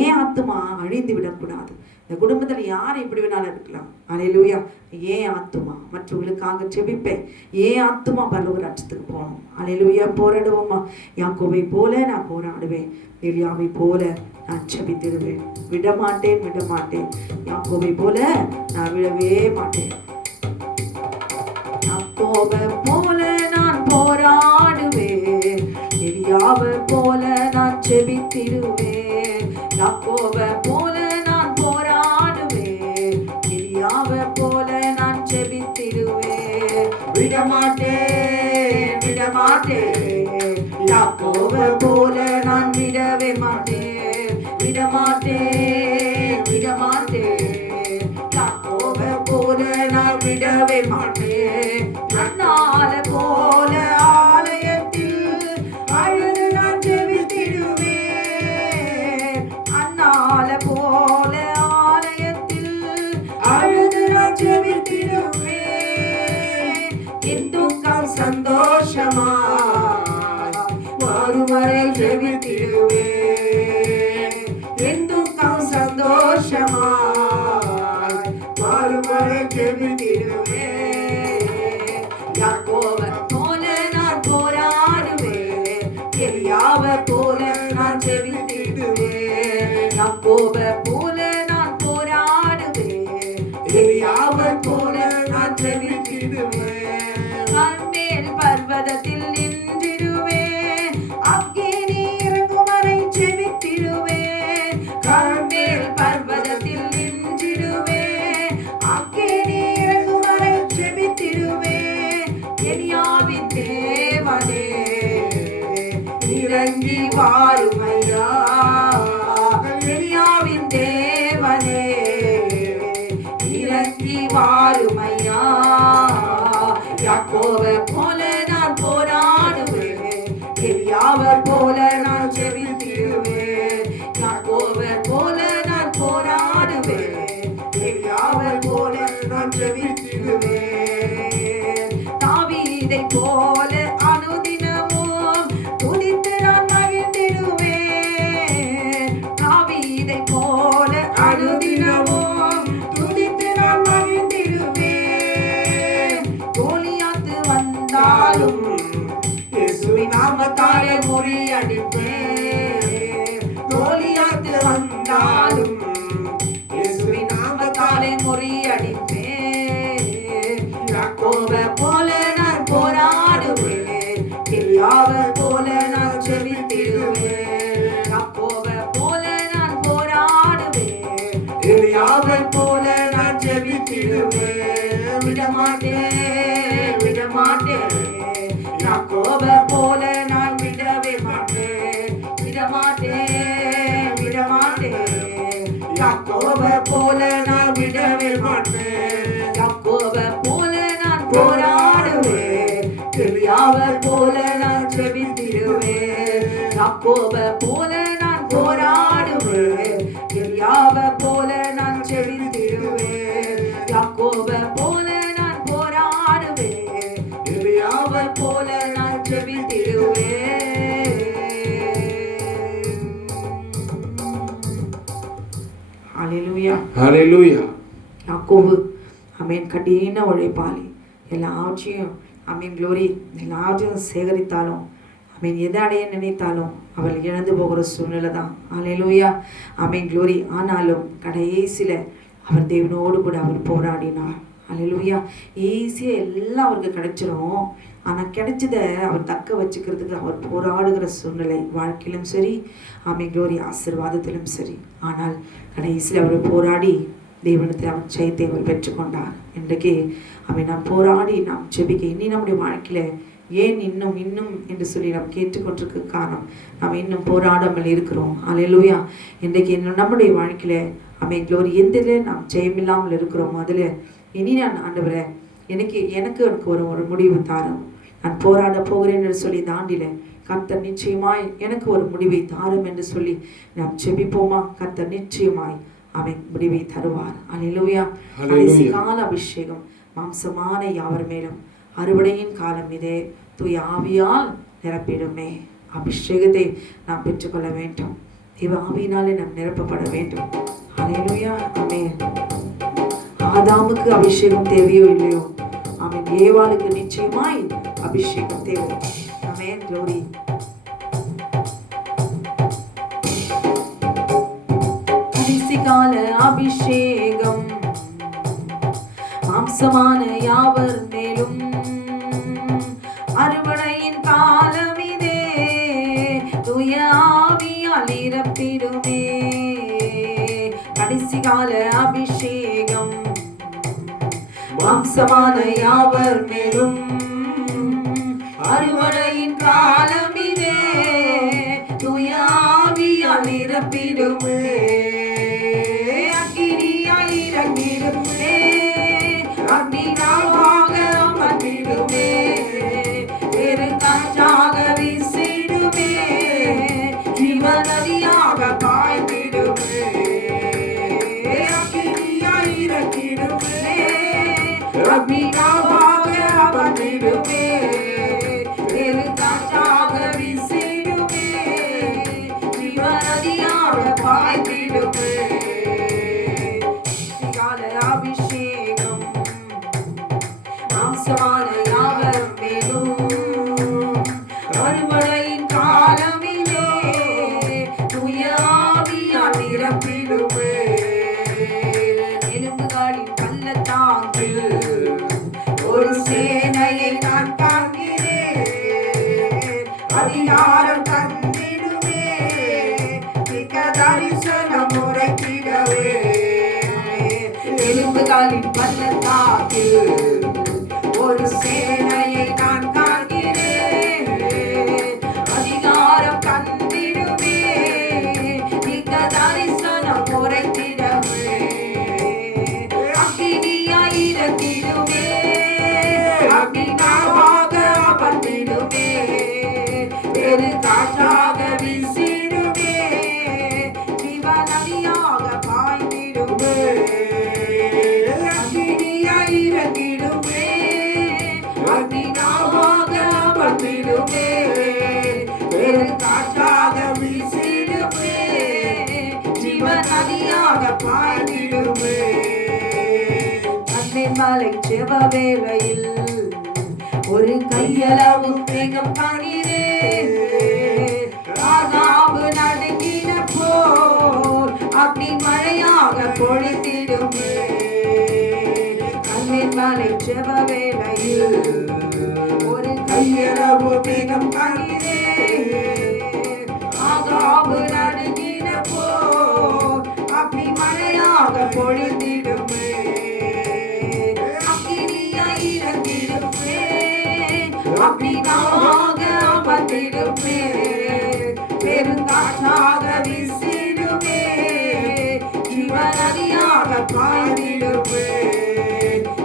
ஏன் ஆத்துமா அழிந்து விடக்கூடாது. இந்த குடும்பத்தில் யார் எப்படி வேணாலும் இருக்கலாம். அல்லேலூயா. ஏன் ஆத்துமா மற்றவர்களுக்காக ஜெபிப்பேன். ஏன் ஆத்துமா பரலோக ராஜ்யத்துக்கு போகணும். அல்லேலூயா. போராடுவோமா? யாக்கோபை போல நான் போராடுவேன், எலியாவை போல நான் ஜெபித்திடுவேன். விடமாட்டேன். யாக்கோபை போல நான் விடவே மாட்டேன். யாக்கோபை போல நான் போராடுவேன், எலியாவை போல நான் ஜெபித்திடுவேன். யாக்கோபை போல நான் போராடுவேன், எலியாவை போல நான் ஜெபித்திடுவேன். விடமாட்டேன். யாக்கோபை போல நான் விடவே மாட்டேன். விடமாட்டேன். யாக்கோபை போல நான் விடவே மாட்டேன். அண்ணால போல ஆலயத்தில் அழுது நான் ஜெபித்திடுவேன். அண்ணால போல ஆலயத்தில் அழுது நான் ஜெபித்திடுவேன். என் துக்கம் சந்தோஷமா மறுவரை ஜெபித்திடுவேன். என் துக்கம் சந்தோஷமா மறுவரை ஜெபித்திடுவேன். யாக்கோபை போல நான் போராடுவேன், எலியாவை போல நான் ஜெபித்திடுவேன். யாக்கோபை போல நான் போராடுவேன், எலியாவை போல நான் ஜெபித்திடுவேன். கர்மேல் பர்வதத்தில் நின்றிடுவேன், அக்கினி இறங்கும் வரை ஜெபித்திடுவேன். கர்மேல் பர்வதத்தில் நின்றிடுவேன், அக்கினி இறங்கும் வரை ஜெபித்திடுவேன். எலியாவின் தேவனே இறங்கி வாருமையா, எலியாவின் தேவனே இறங்கி வாருமையா. யாக்கோபை போல நான் போராடுவேன், எலியாவை போல நான் ஜெபித்திடுவேன். யாக்கோபை போல நான் போராடுவேன், எலியாவை போல நான் ஜெபித்திடுவேன். தாவீதை போல அனுதினமும் துதித்து நான் மகிழ்ந்திடுவேன். தாவீதை செபித்திடுவேன். யாக்கோபை போல நான் போராடுவேன், எலியாவை போல நான் ஜெபித்திடுவேன். விடமாட்டேன் விடமாட்டேன். யாக்கோபை போல நான் விடவே மாட்டேன், விடமாட்டேன் விடமாட்டேன். யாக்கோபை போல நான் விடவே மாட்டேன். யாக்கோபை போல நான் போராடுவேன், எலியாவை போல நான் ஜெபித்திடுவேன். யாக்கோபை போல நான் போராடுவேன், எலியாவை போல நான் ஜெபித்திடுவேன். யாக்கோபை போல நான் போராடுவேன், எலியாவை போல நான் ஜெபித்திடுவேன். ஹல்லேலூயா. ஹalleluya. யாக்கோபு ஆமென் கடின உழைப்பாளி. எல்லாவற்றையும் ஆமென் க்ளோரி எல்லாவற்றையும் சேகரித்தாலும் ஆமென் எதை அடைய நினைத்தாலும் அவள் இழந்து போகிற சூழ்நிலை தான். ஹல்லேலூயா ஆமென் க்ளோரி. ஆனாலும் கடைசியில் அவர் தேவனோடு கூட அவர் போராடினார். ஹல்லேலூயா. ஈஸியாக எல்லாம் அவருக்கு கிடைச்சிரும். ஆனால் கிடைச்சதை அவர் தக்க வச்சுக்கிறதுக்கு அவர் போராடுகிற சூழ்நிலை வாழ்க்கையிலும் சரி ஆமென் க்ளோரி ஆசீர்வாதத்திலும் சரி. ஆனால் கடைசியில் அவர் போராடி தேவனத்தில் அவன் ஜெயத்தை அவர் பெற்றுக்கொண்டார். இன்றைக்கு அவன் நாம் போராடி நாம் ஜெபிக்க இனி நம்முடைய வாழ்க்கையில் ஏன் இன்னும் இன்னும் என்று சொல்லி நாம் கேட்டுக்கொண்டிருக்க காரணம் நாம் இன்னும் போராடாமல் இருக்கிறோம். ஹல்லேலூயா. இன்றைக்கு நம்முடைய வாழ்க்கையில் ஆமென் க்ளோரி எந்தில் நாம் ஜெயமில்லாமல் இருக்கிறோம். அதில் இனி நான் ஆண்டவரை எனக்கு ஒரு முடிவு தாரும், நான் போராட போகிறேன் என்று சொல்லி தாண்டில கர்த்தர் நிச்சயமாய் எனக்கு ஒரு முடிவை தாரும் என்று சொல்லி நாம் ஜெபிப்போமா? கர்த்தர் நிச்சயமாய் அவன் முடிவை தருவார். ஹல்லேலூயா. கடைசி கால அபிஷேகம் மாம்சமான யாவர் மேலும் அறுவடையின் காலம் இதே தூய ஆவியால் நிரப்பிடுமே. அபிஷேகத்தை நாம் பெற்றுக்கொள்ள வேண்டும். தேவ ஆவியினாலே நாம் நிரப்பப்பட வேண்டும். ஹல்லேலூயா. ஆமென். ஆதாமுக்கு அபிஷேகம் தேவையோ இல்லையோ ஆமென் ஏவாளுக்கு நிச்சயமாய் அபிஷேகம் தேவை. ஆமென் க்ளோரி. கடைசி கால அபிஷேகம் மாம்சமான யாவர் மேலும் அறுவடையின் காலம் இதே தூய ஆவியால் நிரப்பிடுமே. கடைசி கால அபிஷேகம் மாம்சமான யாவர் மேலும் அறுவடையின் காலம் இதே தூய ஆவியால் நிரப்பிடுமே. அக்கினியாய் இறங்கிடுமே, அக்னியாக அமர்ந்திடுமே, பெருங்காற்றாக வீசிடுமே, ஜீவநதியாக பாய்ந்திடுமே. அக்கினியாய் இறங்கிடுமே, அக்னியாக அமர்ந்திடுமே, பெருங்காற்றாக வீசிடுமே, ஜீவநதியாக பாய்ந்திடுமே. அபிஷேகம் மாம்சமான யாவர் மேலும் அறுவடையின் காலமிலே தூய ஆவியால் நிரப்பிடுமே. எலும்புகளின் பள்ளத்தாக்கில் ஒரு சேனையை நான் காண்கிறேன், அதிகாரம் தந்திடுமே, மிக தரிசனம் உரைத்திடவே. எலும்புகளின் பள்ளத்தாக்கில் ஒரு சேனையை நான் காண்கிறேன், அதிகாரம் கண்டிடுமே, மிக தரிசனம் உரைத்திடவே. அக்கினியாய் இறங்கிடுமே, அக்னியாக அமர்ந்திடுமே, பெருங்காற்றாக வீசிடுமே, ஜீவநதியாக பாய்ந்திடுமே. காற்றாக வீசிடுமே, ஜீவநதியாக பாய்ந்திடுமே. அன்னை மலை செவ வேளையில் ஒரு கையளவு மேகம் காண்கிறேன், ஆகாபு நடுங்கின போல் அக்னி மழையாக பொழித்திடுமே. அன்னை மலை செவ வேளையில் ஒரு கையளவு மேகம் காண்கிறேன், ஆகாபு நடுங்கின போர் அக்னி மழையாக பொழிந்திடுமே, அக்கினியாய் இறங்கிடுமே, அக்னியாக அமர்ந்திடுமே, பெருங்காற்றாக வீசிடுமே, ஜீவநதியாக பாய்ந்திடுமே,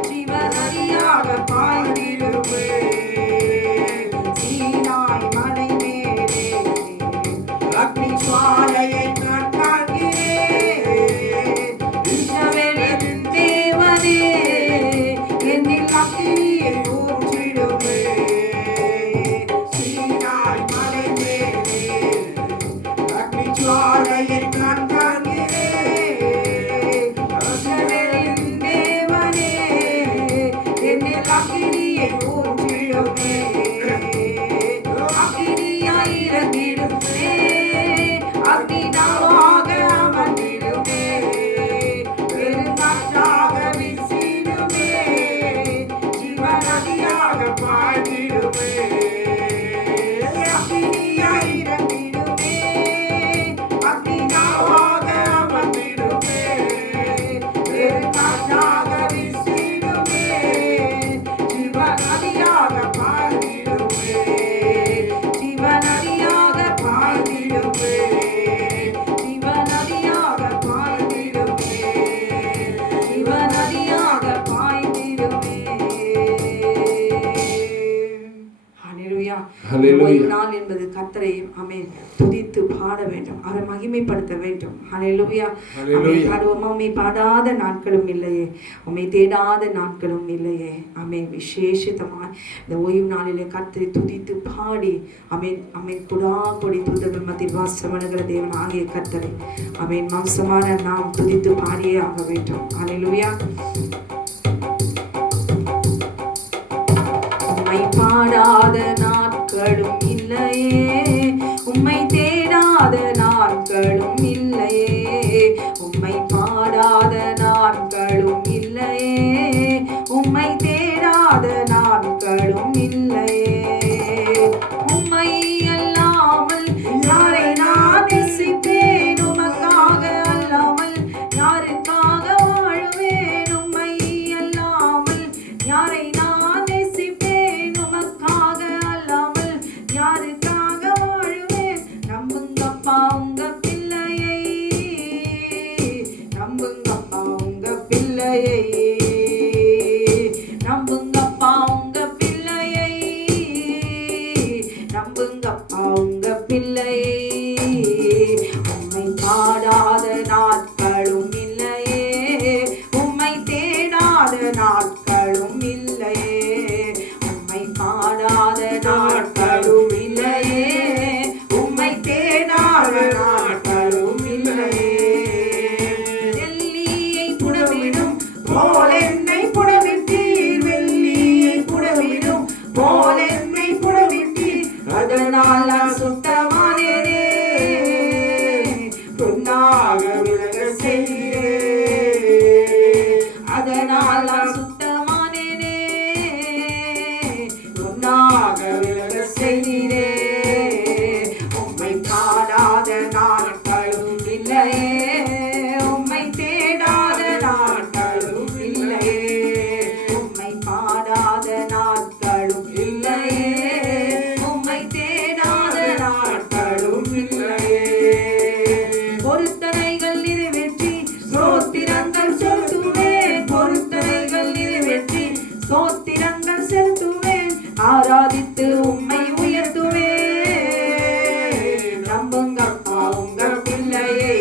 ஜீவநதியாக பாய்ந்திடுமே. சீனாய் மலை மேலே அக்னி ஜுவாலையை நான் காண்கிறேன். இஸ்ரவேலின் தேவனே, என்னில் அக்கினியை ஊற்றிடுமே. சீனாய் மலை மேலே அக்னி ஜுவாலையை நான் காண்கிறேன். இஸ்ரவேலின் தேவனே, என்னில் அக்கினியை ஊற்றிடுமே. அக்கினியாய் இறங்கிடுமே, அக்னியாக அமர்ந்திடுமே, பெருங்காற்றாக வீசிடுமே, ஜீவநதியாக பாய்ந்திடுமே. அக்கினியாய் இறங்கிடுமே, அக்னியாக அமர்ந்திடுமே, பெருங்காற்றாக வீசிடுமே, ஜீவநதியாக பாய்ந்திடுமே, ஜீவநதியாக பாய்ந்திடுமே, ஜீவநதியாக பாய்ந்திடுமே, ஜீவநதியாக பாய்ந்திடுமே. ஹல்லேலூயா. ஹல்லேலூயா. ஓய்வு நாள் என்பது கர்த்தரை ஆமென் துதித்து பாட வேண்டும், அவரை மகிமைப்படுத்த வேண்டும். ஹல்லேலூயா. ஹல்லேலூயா. ஆமென். உம்மை பாடாத நாட்களும் இல்லையே, உம்மை தேடாத நாட்களும் இல்லையே. ஆமென். விசேஷித்தமாய் இந்த ஓய்வு நாளிலே கர்த்தரை துதித்து பாடி ஆமென் ஆமென் குடா கொடி தூதர்கள் மத்தியில் வாசமனுகிற தேவன் ஆகிய கர்த்தரை ஆமென் மாம்சமான நாம் துதித்து பாடியே ஆக வேண்டும். ஹல்லேலூயா. உம்மை பாடாத நாட்களும் இல்லையே, உம்மை தேடாத நாட்களும் இல்லையே, உம்மை பாடாத நாட்களும் இல்லையே, உம்மை தேடாத நாட்களும் இல்லையே. உம்மை அல்லாமல் யாரை நான் நேசிப்பேன், உமக்காக அல்லாமல் யாருக்காக வாழுவேன். உம்மை அல்லாமல் யாரை நான் நேசிப்பேன், உமக்காக அல்லாமல் யாருக்காக வாழுவேன். நம்புங்கப்பா உங்க பிள்ளையை, நம்புங்கப்பா உங்க பிள்ளையை, நம்புங்கப்பா உங்க பிள்ளையை, நம்புங்கப்பா உங்க பிள்ளையை. உம்மை பாடாத நாட்களும் இல்லையே, உம்மை தேடாத நாட்களும் இல்லையே, உம்மை பாடாத நாட்களும் இல்லையே, உம்மை தேடாத நாட்களும் இல்லையே. வெள்ளியை புடவிடும் போல் என்னை புடவிட்டீர், வெள்ளியை புடவிடும் போல் என்னை புடவிட்டீர், அதனால் நான் சுத்தமானேனே, பொன்னாக விளங்க செய்கிறேன், அதனால் நான் சுத்தமானேனே, பொன்னாக விளங்க செய்கிறேன். உம்மை பாடாத நாட்களும் இல்லையே, உம்மை தேடாத நாட்களும் இல்லையே, உம்மை பாடாத நாட்களும் இல்லையே, உம்மை தேடாத நாட்களும் இல்லையே. பொருத்தனைகள் நிறைவேற்றி ஸ்தோத்திரங்கள் செலுத்துவேன், பொருத்தனைகள் நிறைவேற்றி ஸ்தோத்திரங்கள் செலுத்துவேன், ஆராதித்து உம்மை உயர்த்துவேன். நம்புங்கப்பா உங்க பிள்ளையை,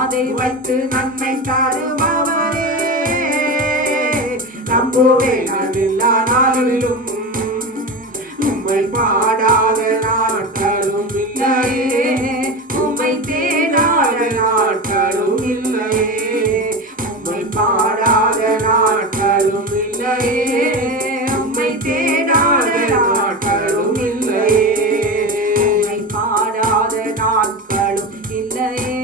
அதை வைத்து நன்மை தருபவரே. நம்புவேன் எல்லா நாளிலும், உம்மை பாடாத நாட்களும் இல்லையே, உம்மை தேடாத நாட்களும் இல்லையே, உம்மை பாடாத நாட்களும் இல்லையே, உம்மை தேடாத நாட்களும் இல்லையே, உம்மை பாடாத நாட்களும் இல்லையே,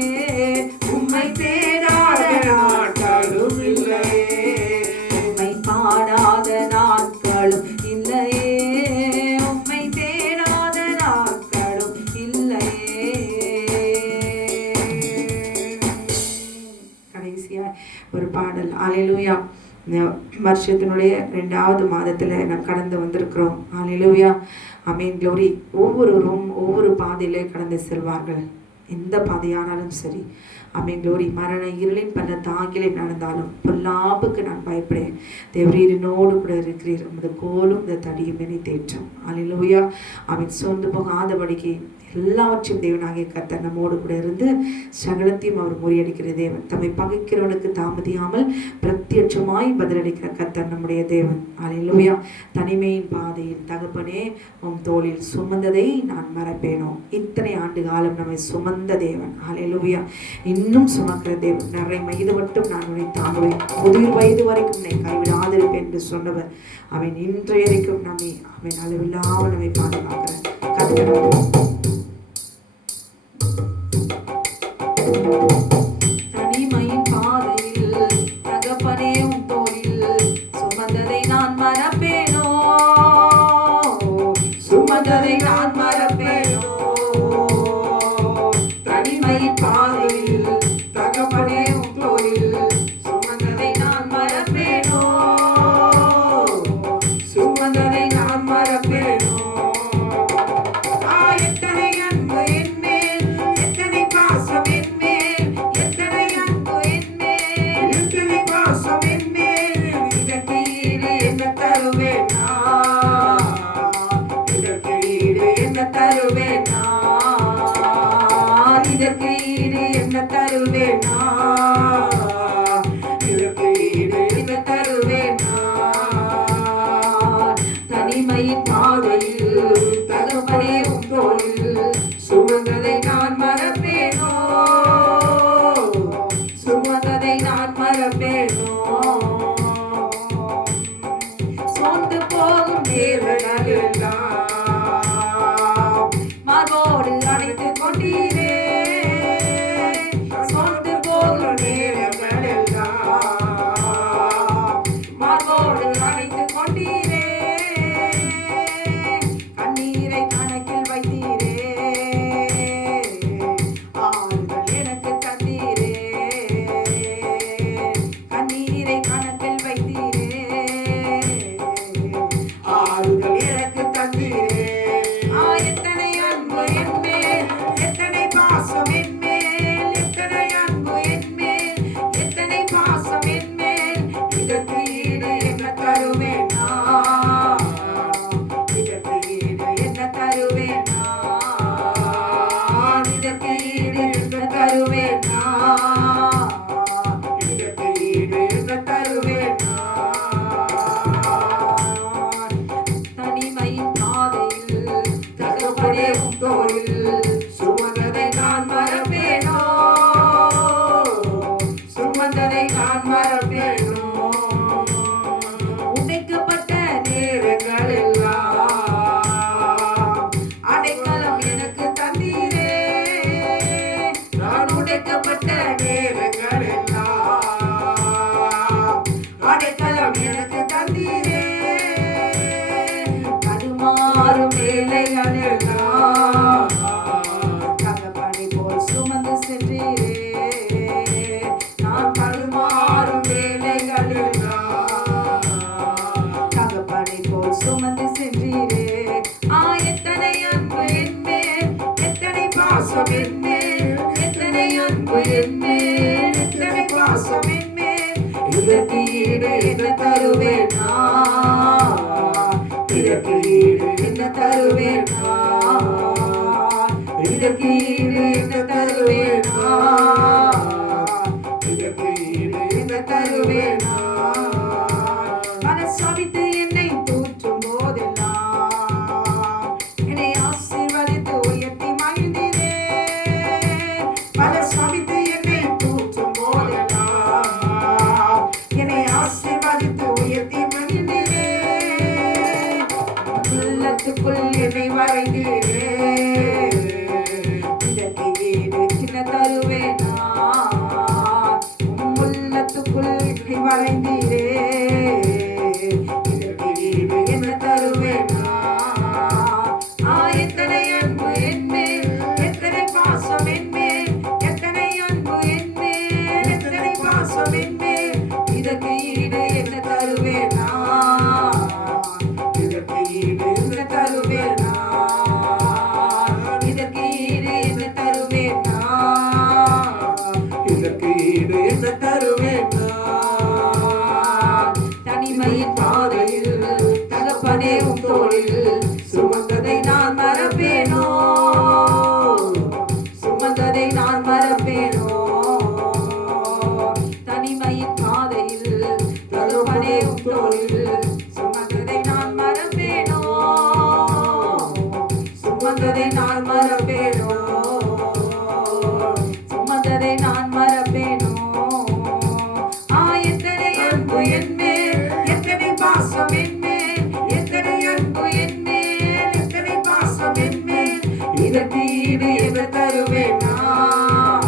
உம்மை தேடாத நாட்களும் இல்லையே, உம்மை பாடாத நாட்களும் இல்லையே, உம்மை தேடாத நாட்களும் இல்லையே. கடைசியா ஒரு பாடல். அல்லேலூயா. வருஷத்தினுடைய 2வது மாதத்துல நாம் கடந்து வந்திருக்கிறோம். அல்லேலூயா. ஆமென். க்ளோரி. ஒவ்வொருவரும் ஒவ்வொரு பாதையிலே கடந்து செல்வார்கள். எந்த பாதையானாலும் சரி. ஆமென். க்ளோரி. மரண இருளின் பல தாங்கிலே நடந்தாலும் பொல்லாப்புக்கு நான் பயப்படேன். தேவரீர் என்னோடு கூட இருக்கிறீர். உமது கோலும் இந்த தடியும் என்னை தேற்றும். அல்லேலூயா. ஆமென். சோர்ந்து போகாதபடிக்கு எல்லாவற்றையும் தேவனாகிய கர்த்தர் நம்மோடு கூட இருந்து சகலத்தையும் அவர் முறியடிக்கிற தேவன். தம்மை பகைக்கிறவனுக்கு தாமதியாமல் பிரத்யட்சமாய் பதிலளிக்கிற கர்த்தர் நம்முடைய தேவன். அல்லேலூயா. தனிமையின் பாதையில் தகப்பனே உம் தோளில் சுமந்ததை நான் மறப்பேனோ. இத்தனை ஆண்டு காலம் நம்மை சுமந்த தேவன். அல்லேலூயா. இன்னும் சுமக்கிற தேவன். நிறைய வயது மட்டும் நான் உன்னை தாங்குவேன், முதிர் வயது வரைக்கும் உன்னை கைவிடாதிருப்பேன் என்று சொன்னவர் அவன் இன்றைய வரைக்கும் நம்மை அவன் அளவில்லாமல் நம்மை பாதுகாக்கிறேன். தனிமையின் பாதையில் தகப்பனே உம் தோளில் சுமந்ததை நான் மறப்பேனோ, சுமந்ததை நான் மறப்பேனோ. தனிமையின் பாதையில் தகப்பனே உம் தோளில் சுமந்ததை நான் மறப்பேனோ, சுமந்ததை நான் மறப்பேனோ. எத்தனை அன்பு என் மேல், எத்தனை பாசம் என் மேல், எத்தனை அன்பு என் மேல், எத்தனை பாசம் என் மேல். இதற்கு ஈடு என்ன தருவேன் நான், இதற்கு ஈடு என்ன தருவேன் நான், இதற்கு ஈடு என்ன தருவேன் நான், இதற்கு ஈடு என்ன தருவேன் நான். தனிமையின் பாதையில் தகப்பனே உம் தோளில் சுமந்ததை நான் மறப்பேனோ, சுமந்ததை நான் மறப்பேனோ. சோர்ந்து போகும் நேரங்களெல்லாம் மார்போடு அணைத்துக் கொண்டீரே, சோர்ந்து போகும் நேரங்களெல்லாம் மார்போடு அணைத்துக் கொண்டீரே, கண்ணீரை கணக்கில் வைத்தீரே, ஆறுதல் எனக்கு தந்தீரே, கண்ணீரை கணக்கில் வைத்தீரே, ஆறுதல் எனக்கு தந்தீரே. எத்தனை அன்பு என் மேல், எத்தனை பாசம் என் மேல், எத்தனை அன்பு என் மேல், எத்தனை பாசம் என் மேல். இதற்கு ஈடு என்ன தருவேன் நான், இதற்கு ஈடு என்ன தருவேன் நான், இதற்கு ஈடு என்ன தருவேன் நான், இதற்கு ஈடு என்ன தருவேன் நான். தனிமையின் பாதையில் தகப்பனே உம் தோளில் சுமந்ததை நான் மறப்பேனோ, சுமந்ததை நான் மறப்பேனோ. உடைக்கப்பட்ட நேரங்கள் எல்லாம் அடைக்கலம் எனக்கு தந்தீரே, நான் உடைக்கப்பட்ட நேரங்கள் எல்லாம் அடைக்கலம் எனக்கு தந்தீரே, தடுமாறும் வேலைகள் எல்லாம் தகப்பனை போல் சுமந்து சென்றீரே, நான் தடுமாறும் வேலைகள் எல்லாம் தகப்பனை போல் சுமந்து சென்றீரே. எத்தனை அன்பு என் மேல், எத்தனை பாசம் என் மேல், எத்தனை அன்பு என் மேல், எத்தனை பாசம் என் மேல். இதற்கு ஈடு என்ன தருவேன் நான், இதற்கு ஈடு என்ன தருவேன் நான், இதற்கு ஈடு என்ன தருவேன் நான், வரைந்தீரே, இதற்கு ஈடு என்ன தருவேன் நான்? எத்தனை அன்பு என் மேல், எத்தனை பாசம் என் மேல், எத்தனை அன்பு என் மேல், எத்தனை பாசம் என் மேல், இதற்கு ஈடு என்ன தருவேன் நான்? இதற்கு ஈடு என்ன தருவேன் நான்? இதற்கு ஈடு என்ன தருவேன் நான்? இதற்கு ஈடு என்ன தருவேன் நான்? தனிமையின் பாதையில் தகப்பனே உம் தோளில் சுமந்ததை நான் மறப்பேனோ? சுமந்ததை நான் மறப்பேனோ? தனிமையின் பாதையில் தகப்பனே உம் தோளில் சுமந்ததை நான் மறப்பேனோ? சுமந்ததை நான் மறப்பேனோ? சுமந்ததை நான் மறப்பேனோ? எத்தனை அன்பு என் மேல், எத்தனை பாசம் என் மேல், எத்தனை அன்பு என் மேல், எத்தனை பாசம் என் மேல், இதற்கு ஈடு என்ன தருவேன் நான்?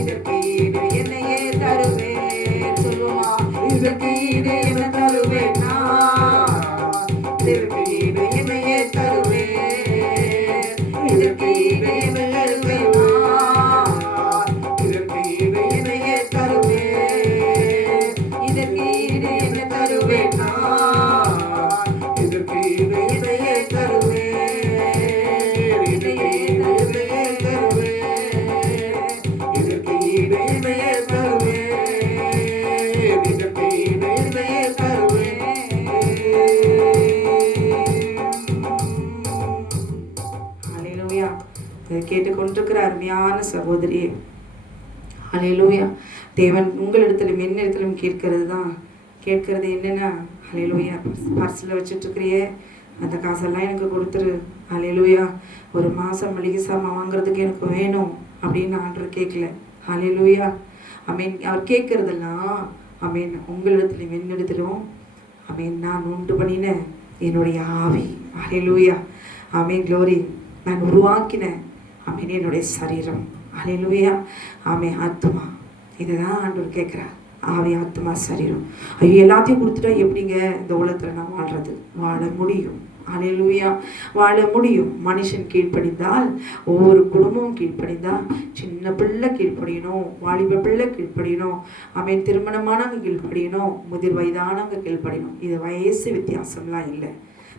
இதற்கு ஈடு என்னையே தருவேன். சொல்லுமா, இதற்கு ஈடு என்ன தருவேன் நான்? இதற்கு ஈடு என்னையே தருவேன். இதற்கு ஈடு என்ன தருவேன் நான்? இதற்கு ஈடு என்னையே தருவேன். இதற்கு ஈடு என்ன தருவேன் நான்? இதற்கு ஈடு என்னையே தருவேன். இதற்கு ஈடு என்னையே தருவேன். இதற்கு ஈடு என்னையே தருவேன். இதற்கு ஈடு என்னையே தருவேன். ஹல்லேலூயா. இதை கேட்டுக்கொண்டிருக்கிற அருமையான சகோதரியே, ஹல்லேலூயா. தேவன் உங்களிடத்திலும் என்னிடத்திலும் கேட்கறது என்னன்னா, ஹல்லேலூயா, பர்ஸில் வச்சுட்டு இருக்கிறியே அந்த காசெல்லாம் எனக்கு கொடுத்துரு. ஹல்லேலூயா. ஒரு மாதம் மளிகை சாமான் வாங்குறதுக்கு எனக்கு வேணும் அப்படின்னு ஆண்டவர் கேட்கல. ஹல்லேலூயா. ஆமீன். அவர் கேட்கறதெல்லாம் ஆமீன் உங்களிடத்திலும் என்னிடத்திலும் ஆமீன் நான் உண்டு பண்ணின என்னுடைய ஆவி. ஹல்லேலூயா. ஆமீன். க்ளோரி. நான் உருவாக்கின ஆமீன் என்னுடைய சரீரம். ஹல்லேலூயா. ஆமீன். ஆத்துமா. இதுதான் ஆண்டவர் கேட்குறார். ஆவி, ஆத்மா, சரீரம். ஐயோ, எல்லாத்தையும் கொடுத்துட்டா எப்படிங்க இந்த உலகத்தில் நான் வாழ்றது? வாழ முடியும். ஹல்லேலூயா. வாழ முடியும். மனுஷன் கீழ்ப்படிந்தால், ஒவ்வொரு குடும்பமும் கீழ்ப்படிந்தால், சின்ன பிள்ளை கீழ்ப்படியணும், வாலிப பிள்ளை கீழ்ப்படியணும், ஆமீன், திருமணமானவங்க கீழ்ப்படியணும், முதிர் வயதானவங்க கீழ்ப்படியணும். இது வயசு வித்தியாசம்லாம் இல்லை.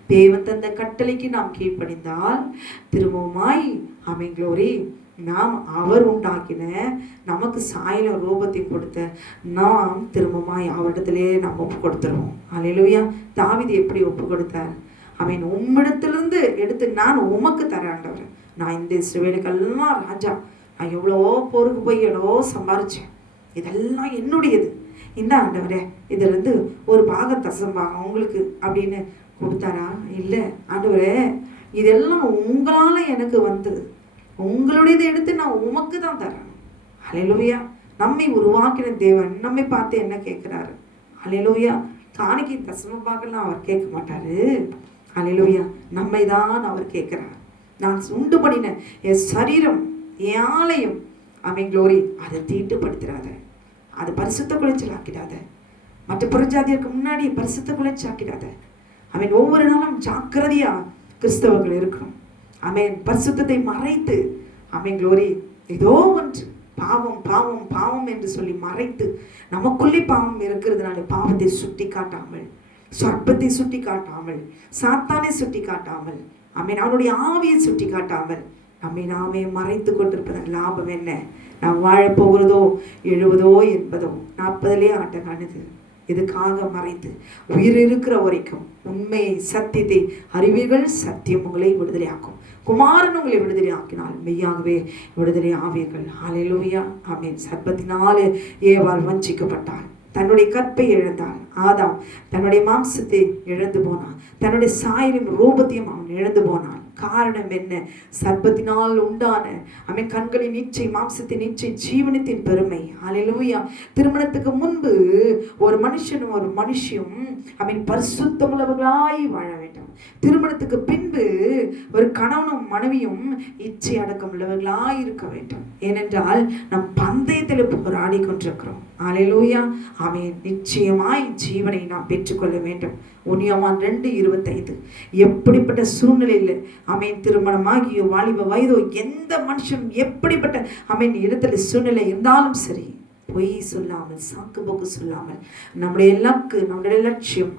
தேவன் தந்த கட்டளைக்கு நாம் கீழ்ப்படிந்தால் திரும்பவுமாய் ஆமீன் க்ளோரி நாம் அவர் உண்டாக்கின நமக்கு சாயல ரூபத்தை கொடுத்த நாம் திரும்பமாய் அவரிடத்திலே நாம் ஒப்பு கொடுத்துருவோம். ஹல்லேலூயா. தாவீது எப்படி ஒப்பு கொடுத்தார்? ஆமீன். உம்மிடத்திலிருந்து எடுத்து நான் உமக்கு தரேன்டவர். நான் இந்த இஸ்ரவேலுக்கெல்லாம் ராஜா, நான் எவ்வளோ போருக்கு போய் எவ்வளோ சம்பாரிச்சேன், இதெல்லாம் என்னுடையது, இந்த ஆண்டவரே இதிலிருந்து ஒரு தசம்பாகம் உங்களுக்கு அப்படின்னு கொடுத்தாரா? இல்லை. ஆண்டவரே இதெல்லாம் உங்களால் எனக்கு வந்தது, உங்களுடையதை எடுத்து நான் உமக்கு தான் தரேன். ஹல்லேலூயா. நம்மை உருவாக்கின தேவன் நம்மை பார்த்து என்ன கேட்குறாரு? ஹல்லேலூயா. காணிக்கை தசமபாகலாம் அவர் கேட்க மாட்டாரு. ஹல்லேலூயா. நம்மை தான் அவர் கேட்குறார். நான் உண்டு பண்ணின என் சரீரம், என் ஆலயம், ஆமீன் க்ளோரி, அதை தீட்டுப்படுத்திடாத, அதை பரிசுத்த குலைச்சல் ஆக்கிடாத, மற்ற புறஜாதியருக்கு முன்னாடி பரிசுத்த குலைச்சல் ஆக்கிடாத. ஆமீன். ஒவ்வொரு நாளும் ஜாக்கிரதையா கிறிஸ்தவர்கள் இருக்கணும். ஆமீன். பரிசுத்தத்தை மறைத்து ஆமீன் க்ளோரி ஏதோ ஒன்று பாவம் பாவம் பாவம் என்று சொல்லி மறைத்து நமக்குள்ளே பாவம் இருக்கிறதுனால பாவத்தை சுட்டி காட்டாமல், சொற்பத்தை சுட்டி காட்டாமல், சாத்தானை சுட்டி காட்டாமல், ஆமீன் அவனுடைய ஆவியை சுட்டி காட்டாமல் நாமே மறைத்து கொண்டிருப்பதன் லாபம் என்ன? நாம் வாழப்போகிறதோ 70 80 40 ஆட்டங்கானது. இதுக்காக மறைத்து உயிர் இருக்கிற வரைக்கும் உண்மையை சத்தியத்தை அறிவீர்கள், சத்தியம் உங்களை விடுதலையாக்கும். குமாரன் உங்களை விடுதலை ஆக்கினால் மெய்யாகவே விடுதலை ஆவீர்கள். ஹல்லேலூயா. ஆமீன். சர்ப்பத்தினாலே ஏவாள் வஞ்சிக்கப்பட்டாள், தன்னுடைய கற்பை இழந்தாள். ஆதாம் தன்னுடைய மாம்சத்தை இழந்து போனான், தன்னுடைய சாயலின் ரூபத்தையும் அவன் இழந்து போனான். காரணம் என்ன? சர்ப்பத்தினால் உண்டான ஆமென் கண்களின் இச்சை, மாம்சத்தின் இச்சை, ஜீவனத்தின் பெருமை. ஹல்லேலூயா. திருமணத்துக்கு முன்பு ஒரு மனுஷனும் ஒரு மனுஷியும் ஆமென் பரிசுத்தமுள்ளவர்களாய் வாழ வேண்டும். திருமணத்துக்கு பின்பு ஒரு கணவனும் மனைவியும் இச்சை அடக்கம் உள்ளவர்களாய் இருக்க வேண்டும். ஏனென்றால் நம் பந்தயத்தில் போராடி கொண்டிருக்கிறோம். ஹல்லேலூயா. ஆமென். நிச்சயமாய் ஜீவனை நாம் பெற்றுக்கொள்ள வேண்டும். யோவான் 2:25. எப்படிப்பட்ட சூழ்நிலையில் ஆமென் திருமணமாகியோ வாலிப வயதோ எந்த மனுஷன் எப்படிப்பட்ட ஆமென் இடத்துல சூழ்நிலை இருந்தாலும் சரி, பொய் சொல்லாமல், சாக்கு போக்கு சொல்லாமல், நம்முடைய இலக்கு, நம்முடைய லட்சியம்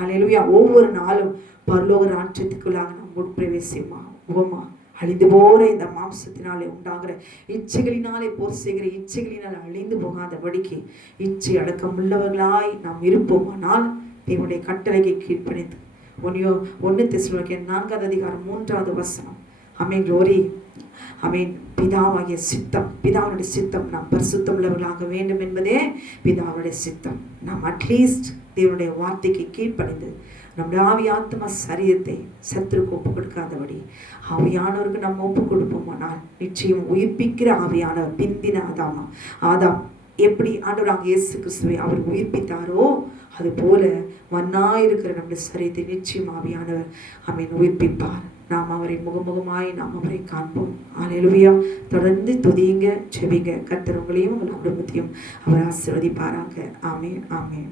ஹல்லேலூயா ஒவ்வொரு நாளும் பரலோக ராஜ்யத்துக்குள்ளாக நாம் உட்பிரவேசியமா உவமா அழிந்து போற இந்த மாம்சத்தினாலே உண்டாகிற இச்சைகளினாலே போர் செய்கிற இச்சைகளினால் அழிந்து போகாதபடிக்கு இச்சை அடக்கம் உள்ளவர்களாய் நாம் இருப்போமானால் தேவனுடைய கட்டளைக்கு கீழ்ப்பணிந்து 1 தெசலோனிக்கேயர் 4:3 ஆமென். க்ளோரி. ஆமென். பிதாவாகிய சித்தம், பிதாவுடைய சித்தம் நாம் பரிசுத்தம் உள்ளவர்களாக வேண்டும் என்பதே பிதாவுடைய சித்தம். நாம் அட்லீஸ்ட் தேவனுடைய வார்த்தைக்கு கீழ்ப்பணிந்து நம்முடைய ஆவி ஆத்மா சரீரத்தை சத்துருக்கு ஒப்பு கொடுக்காதபடி ஆவியானவருக்கு நம்ம ஒப்பு கொடுப்போமானால் நிச்சயம் உயிர்ப்பிக்கிற ஆவியானவர் பிந்தின ஆதாம் எப்படி ஆண்டவராக இயேசு கிறிஸ்துவை அவர் உயிர்ப்பித்தாரோ அது போல மண்ணாயிருக்கிற நம்முடைய சரீரத்தை நிச்சயம் ஆவியானவர் ஆமென் உயிர்ப்பிப்பார். நாம் அவரை முகமுகமாய் நாம் அவரை காண்போம். ஹல்லேலூயா. தொடர்ந்து துதியுங்க, ஜெபிங்க. கர்த்தர் உங்களையும் உங்கள் குடும்பத்தையும் அவர் ஆசீர்வதிப்பாராக. ஆமென், ஆமென்.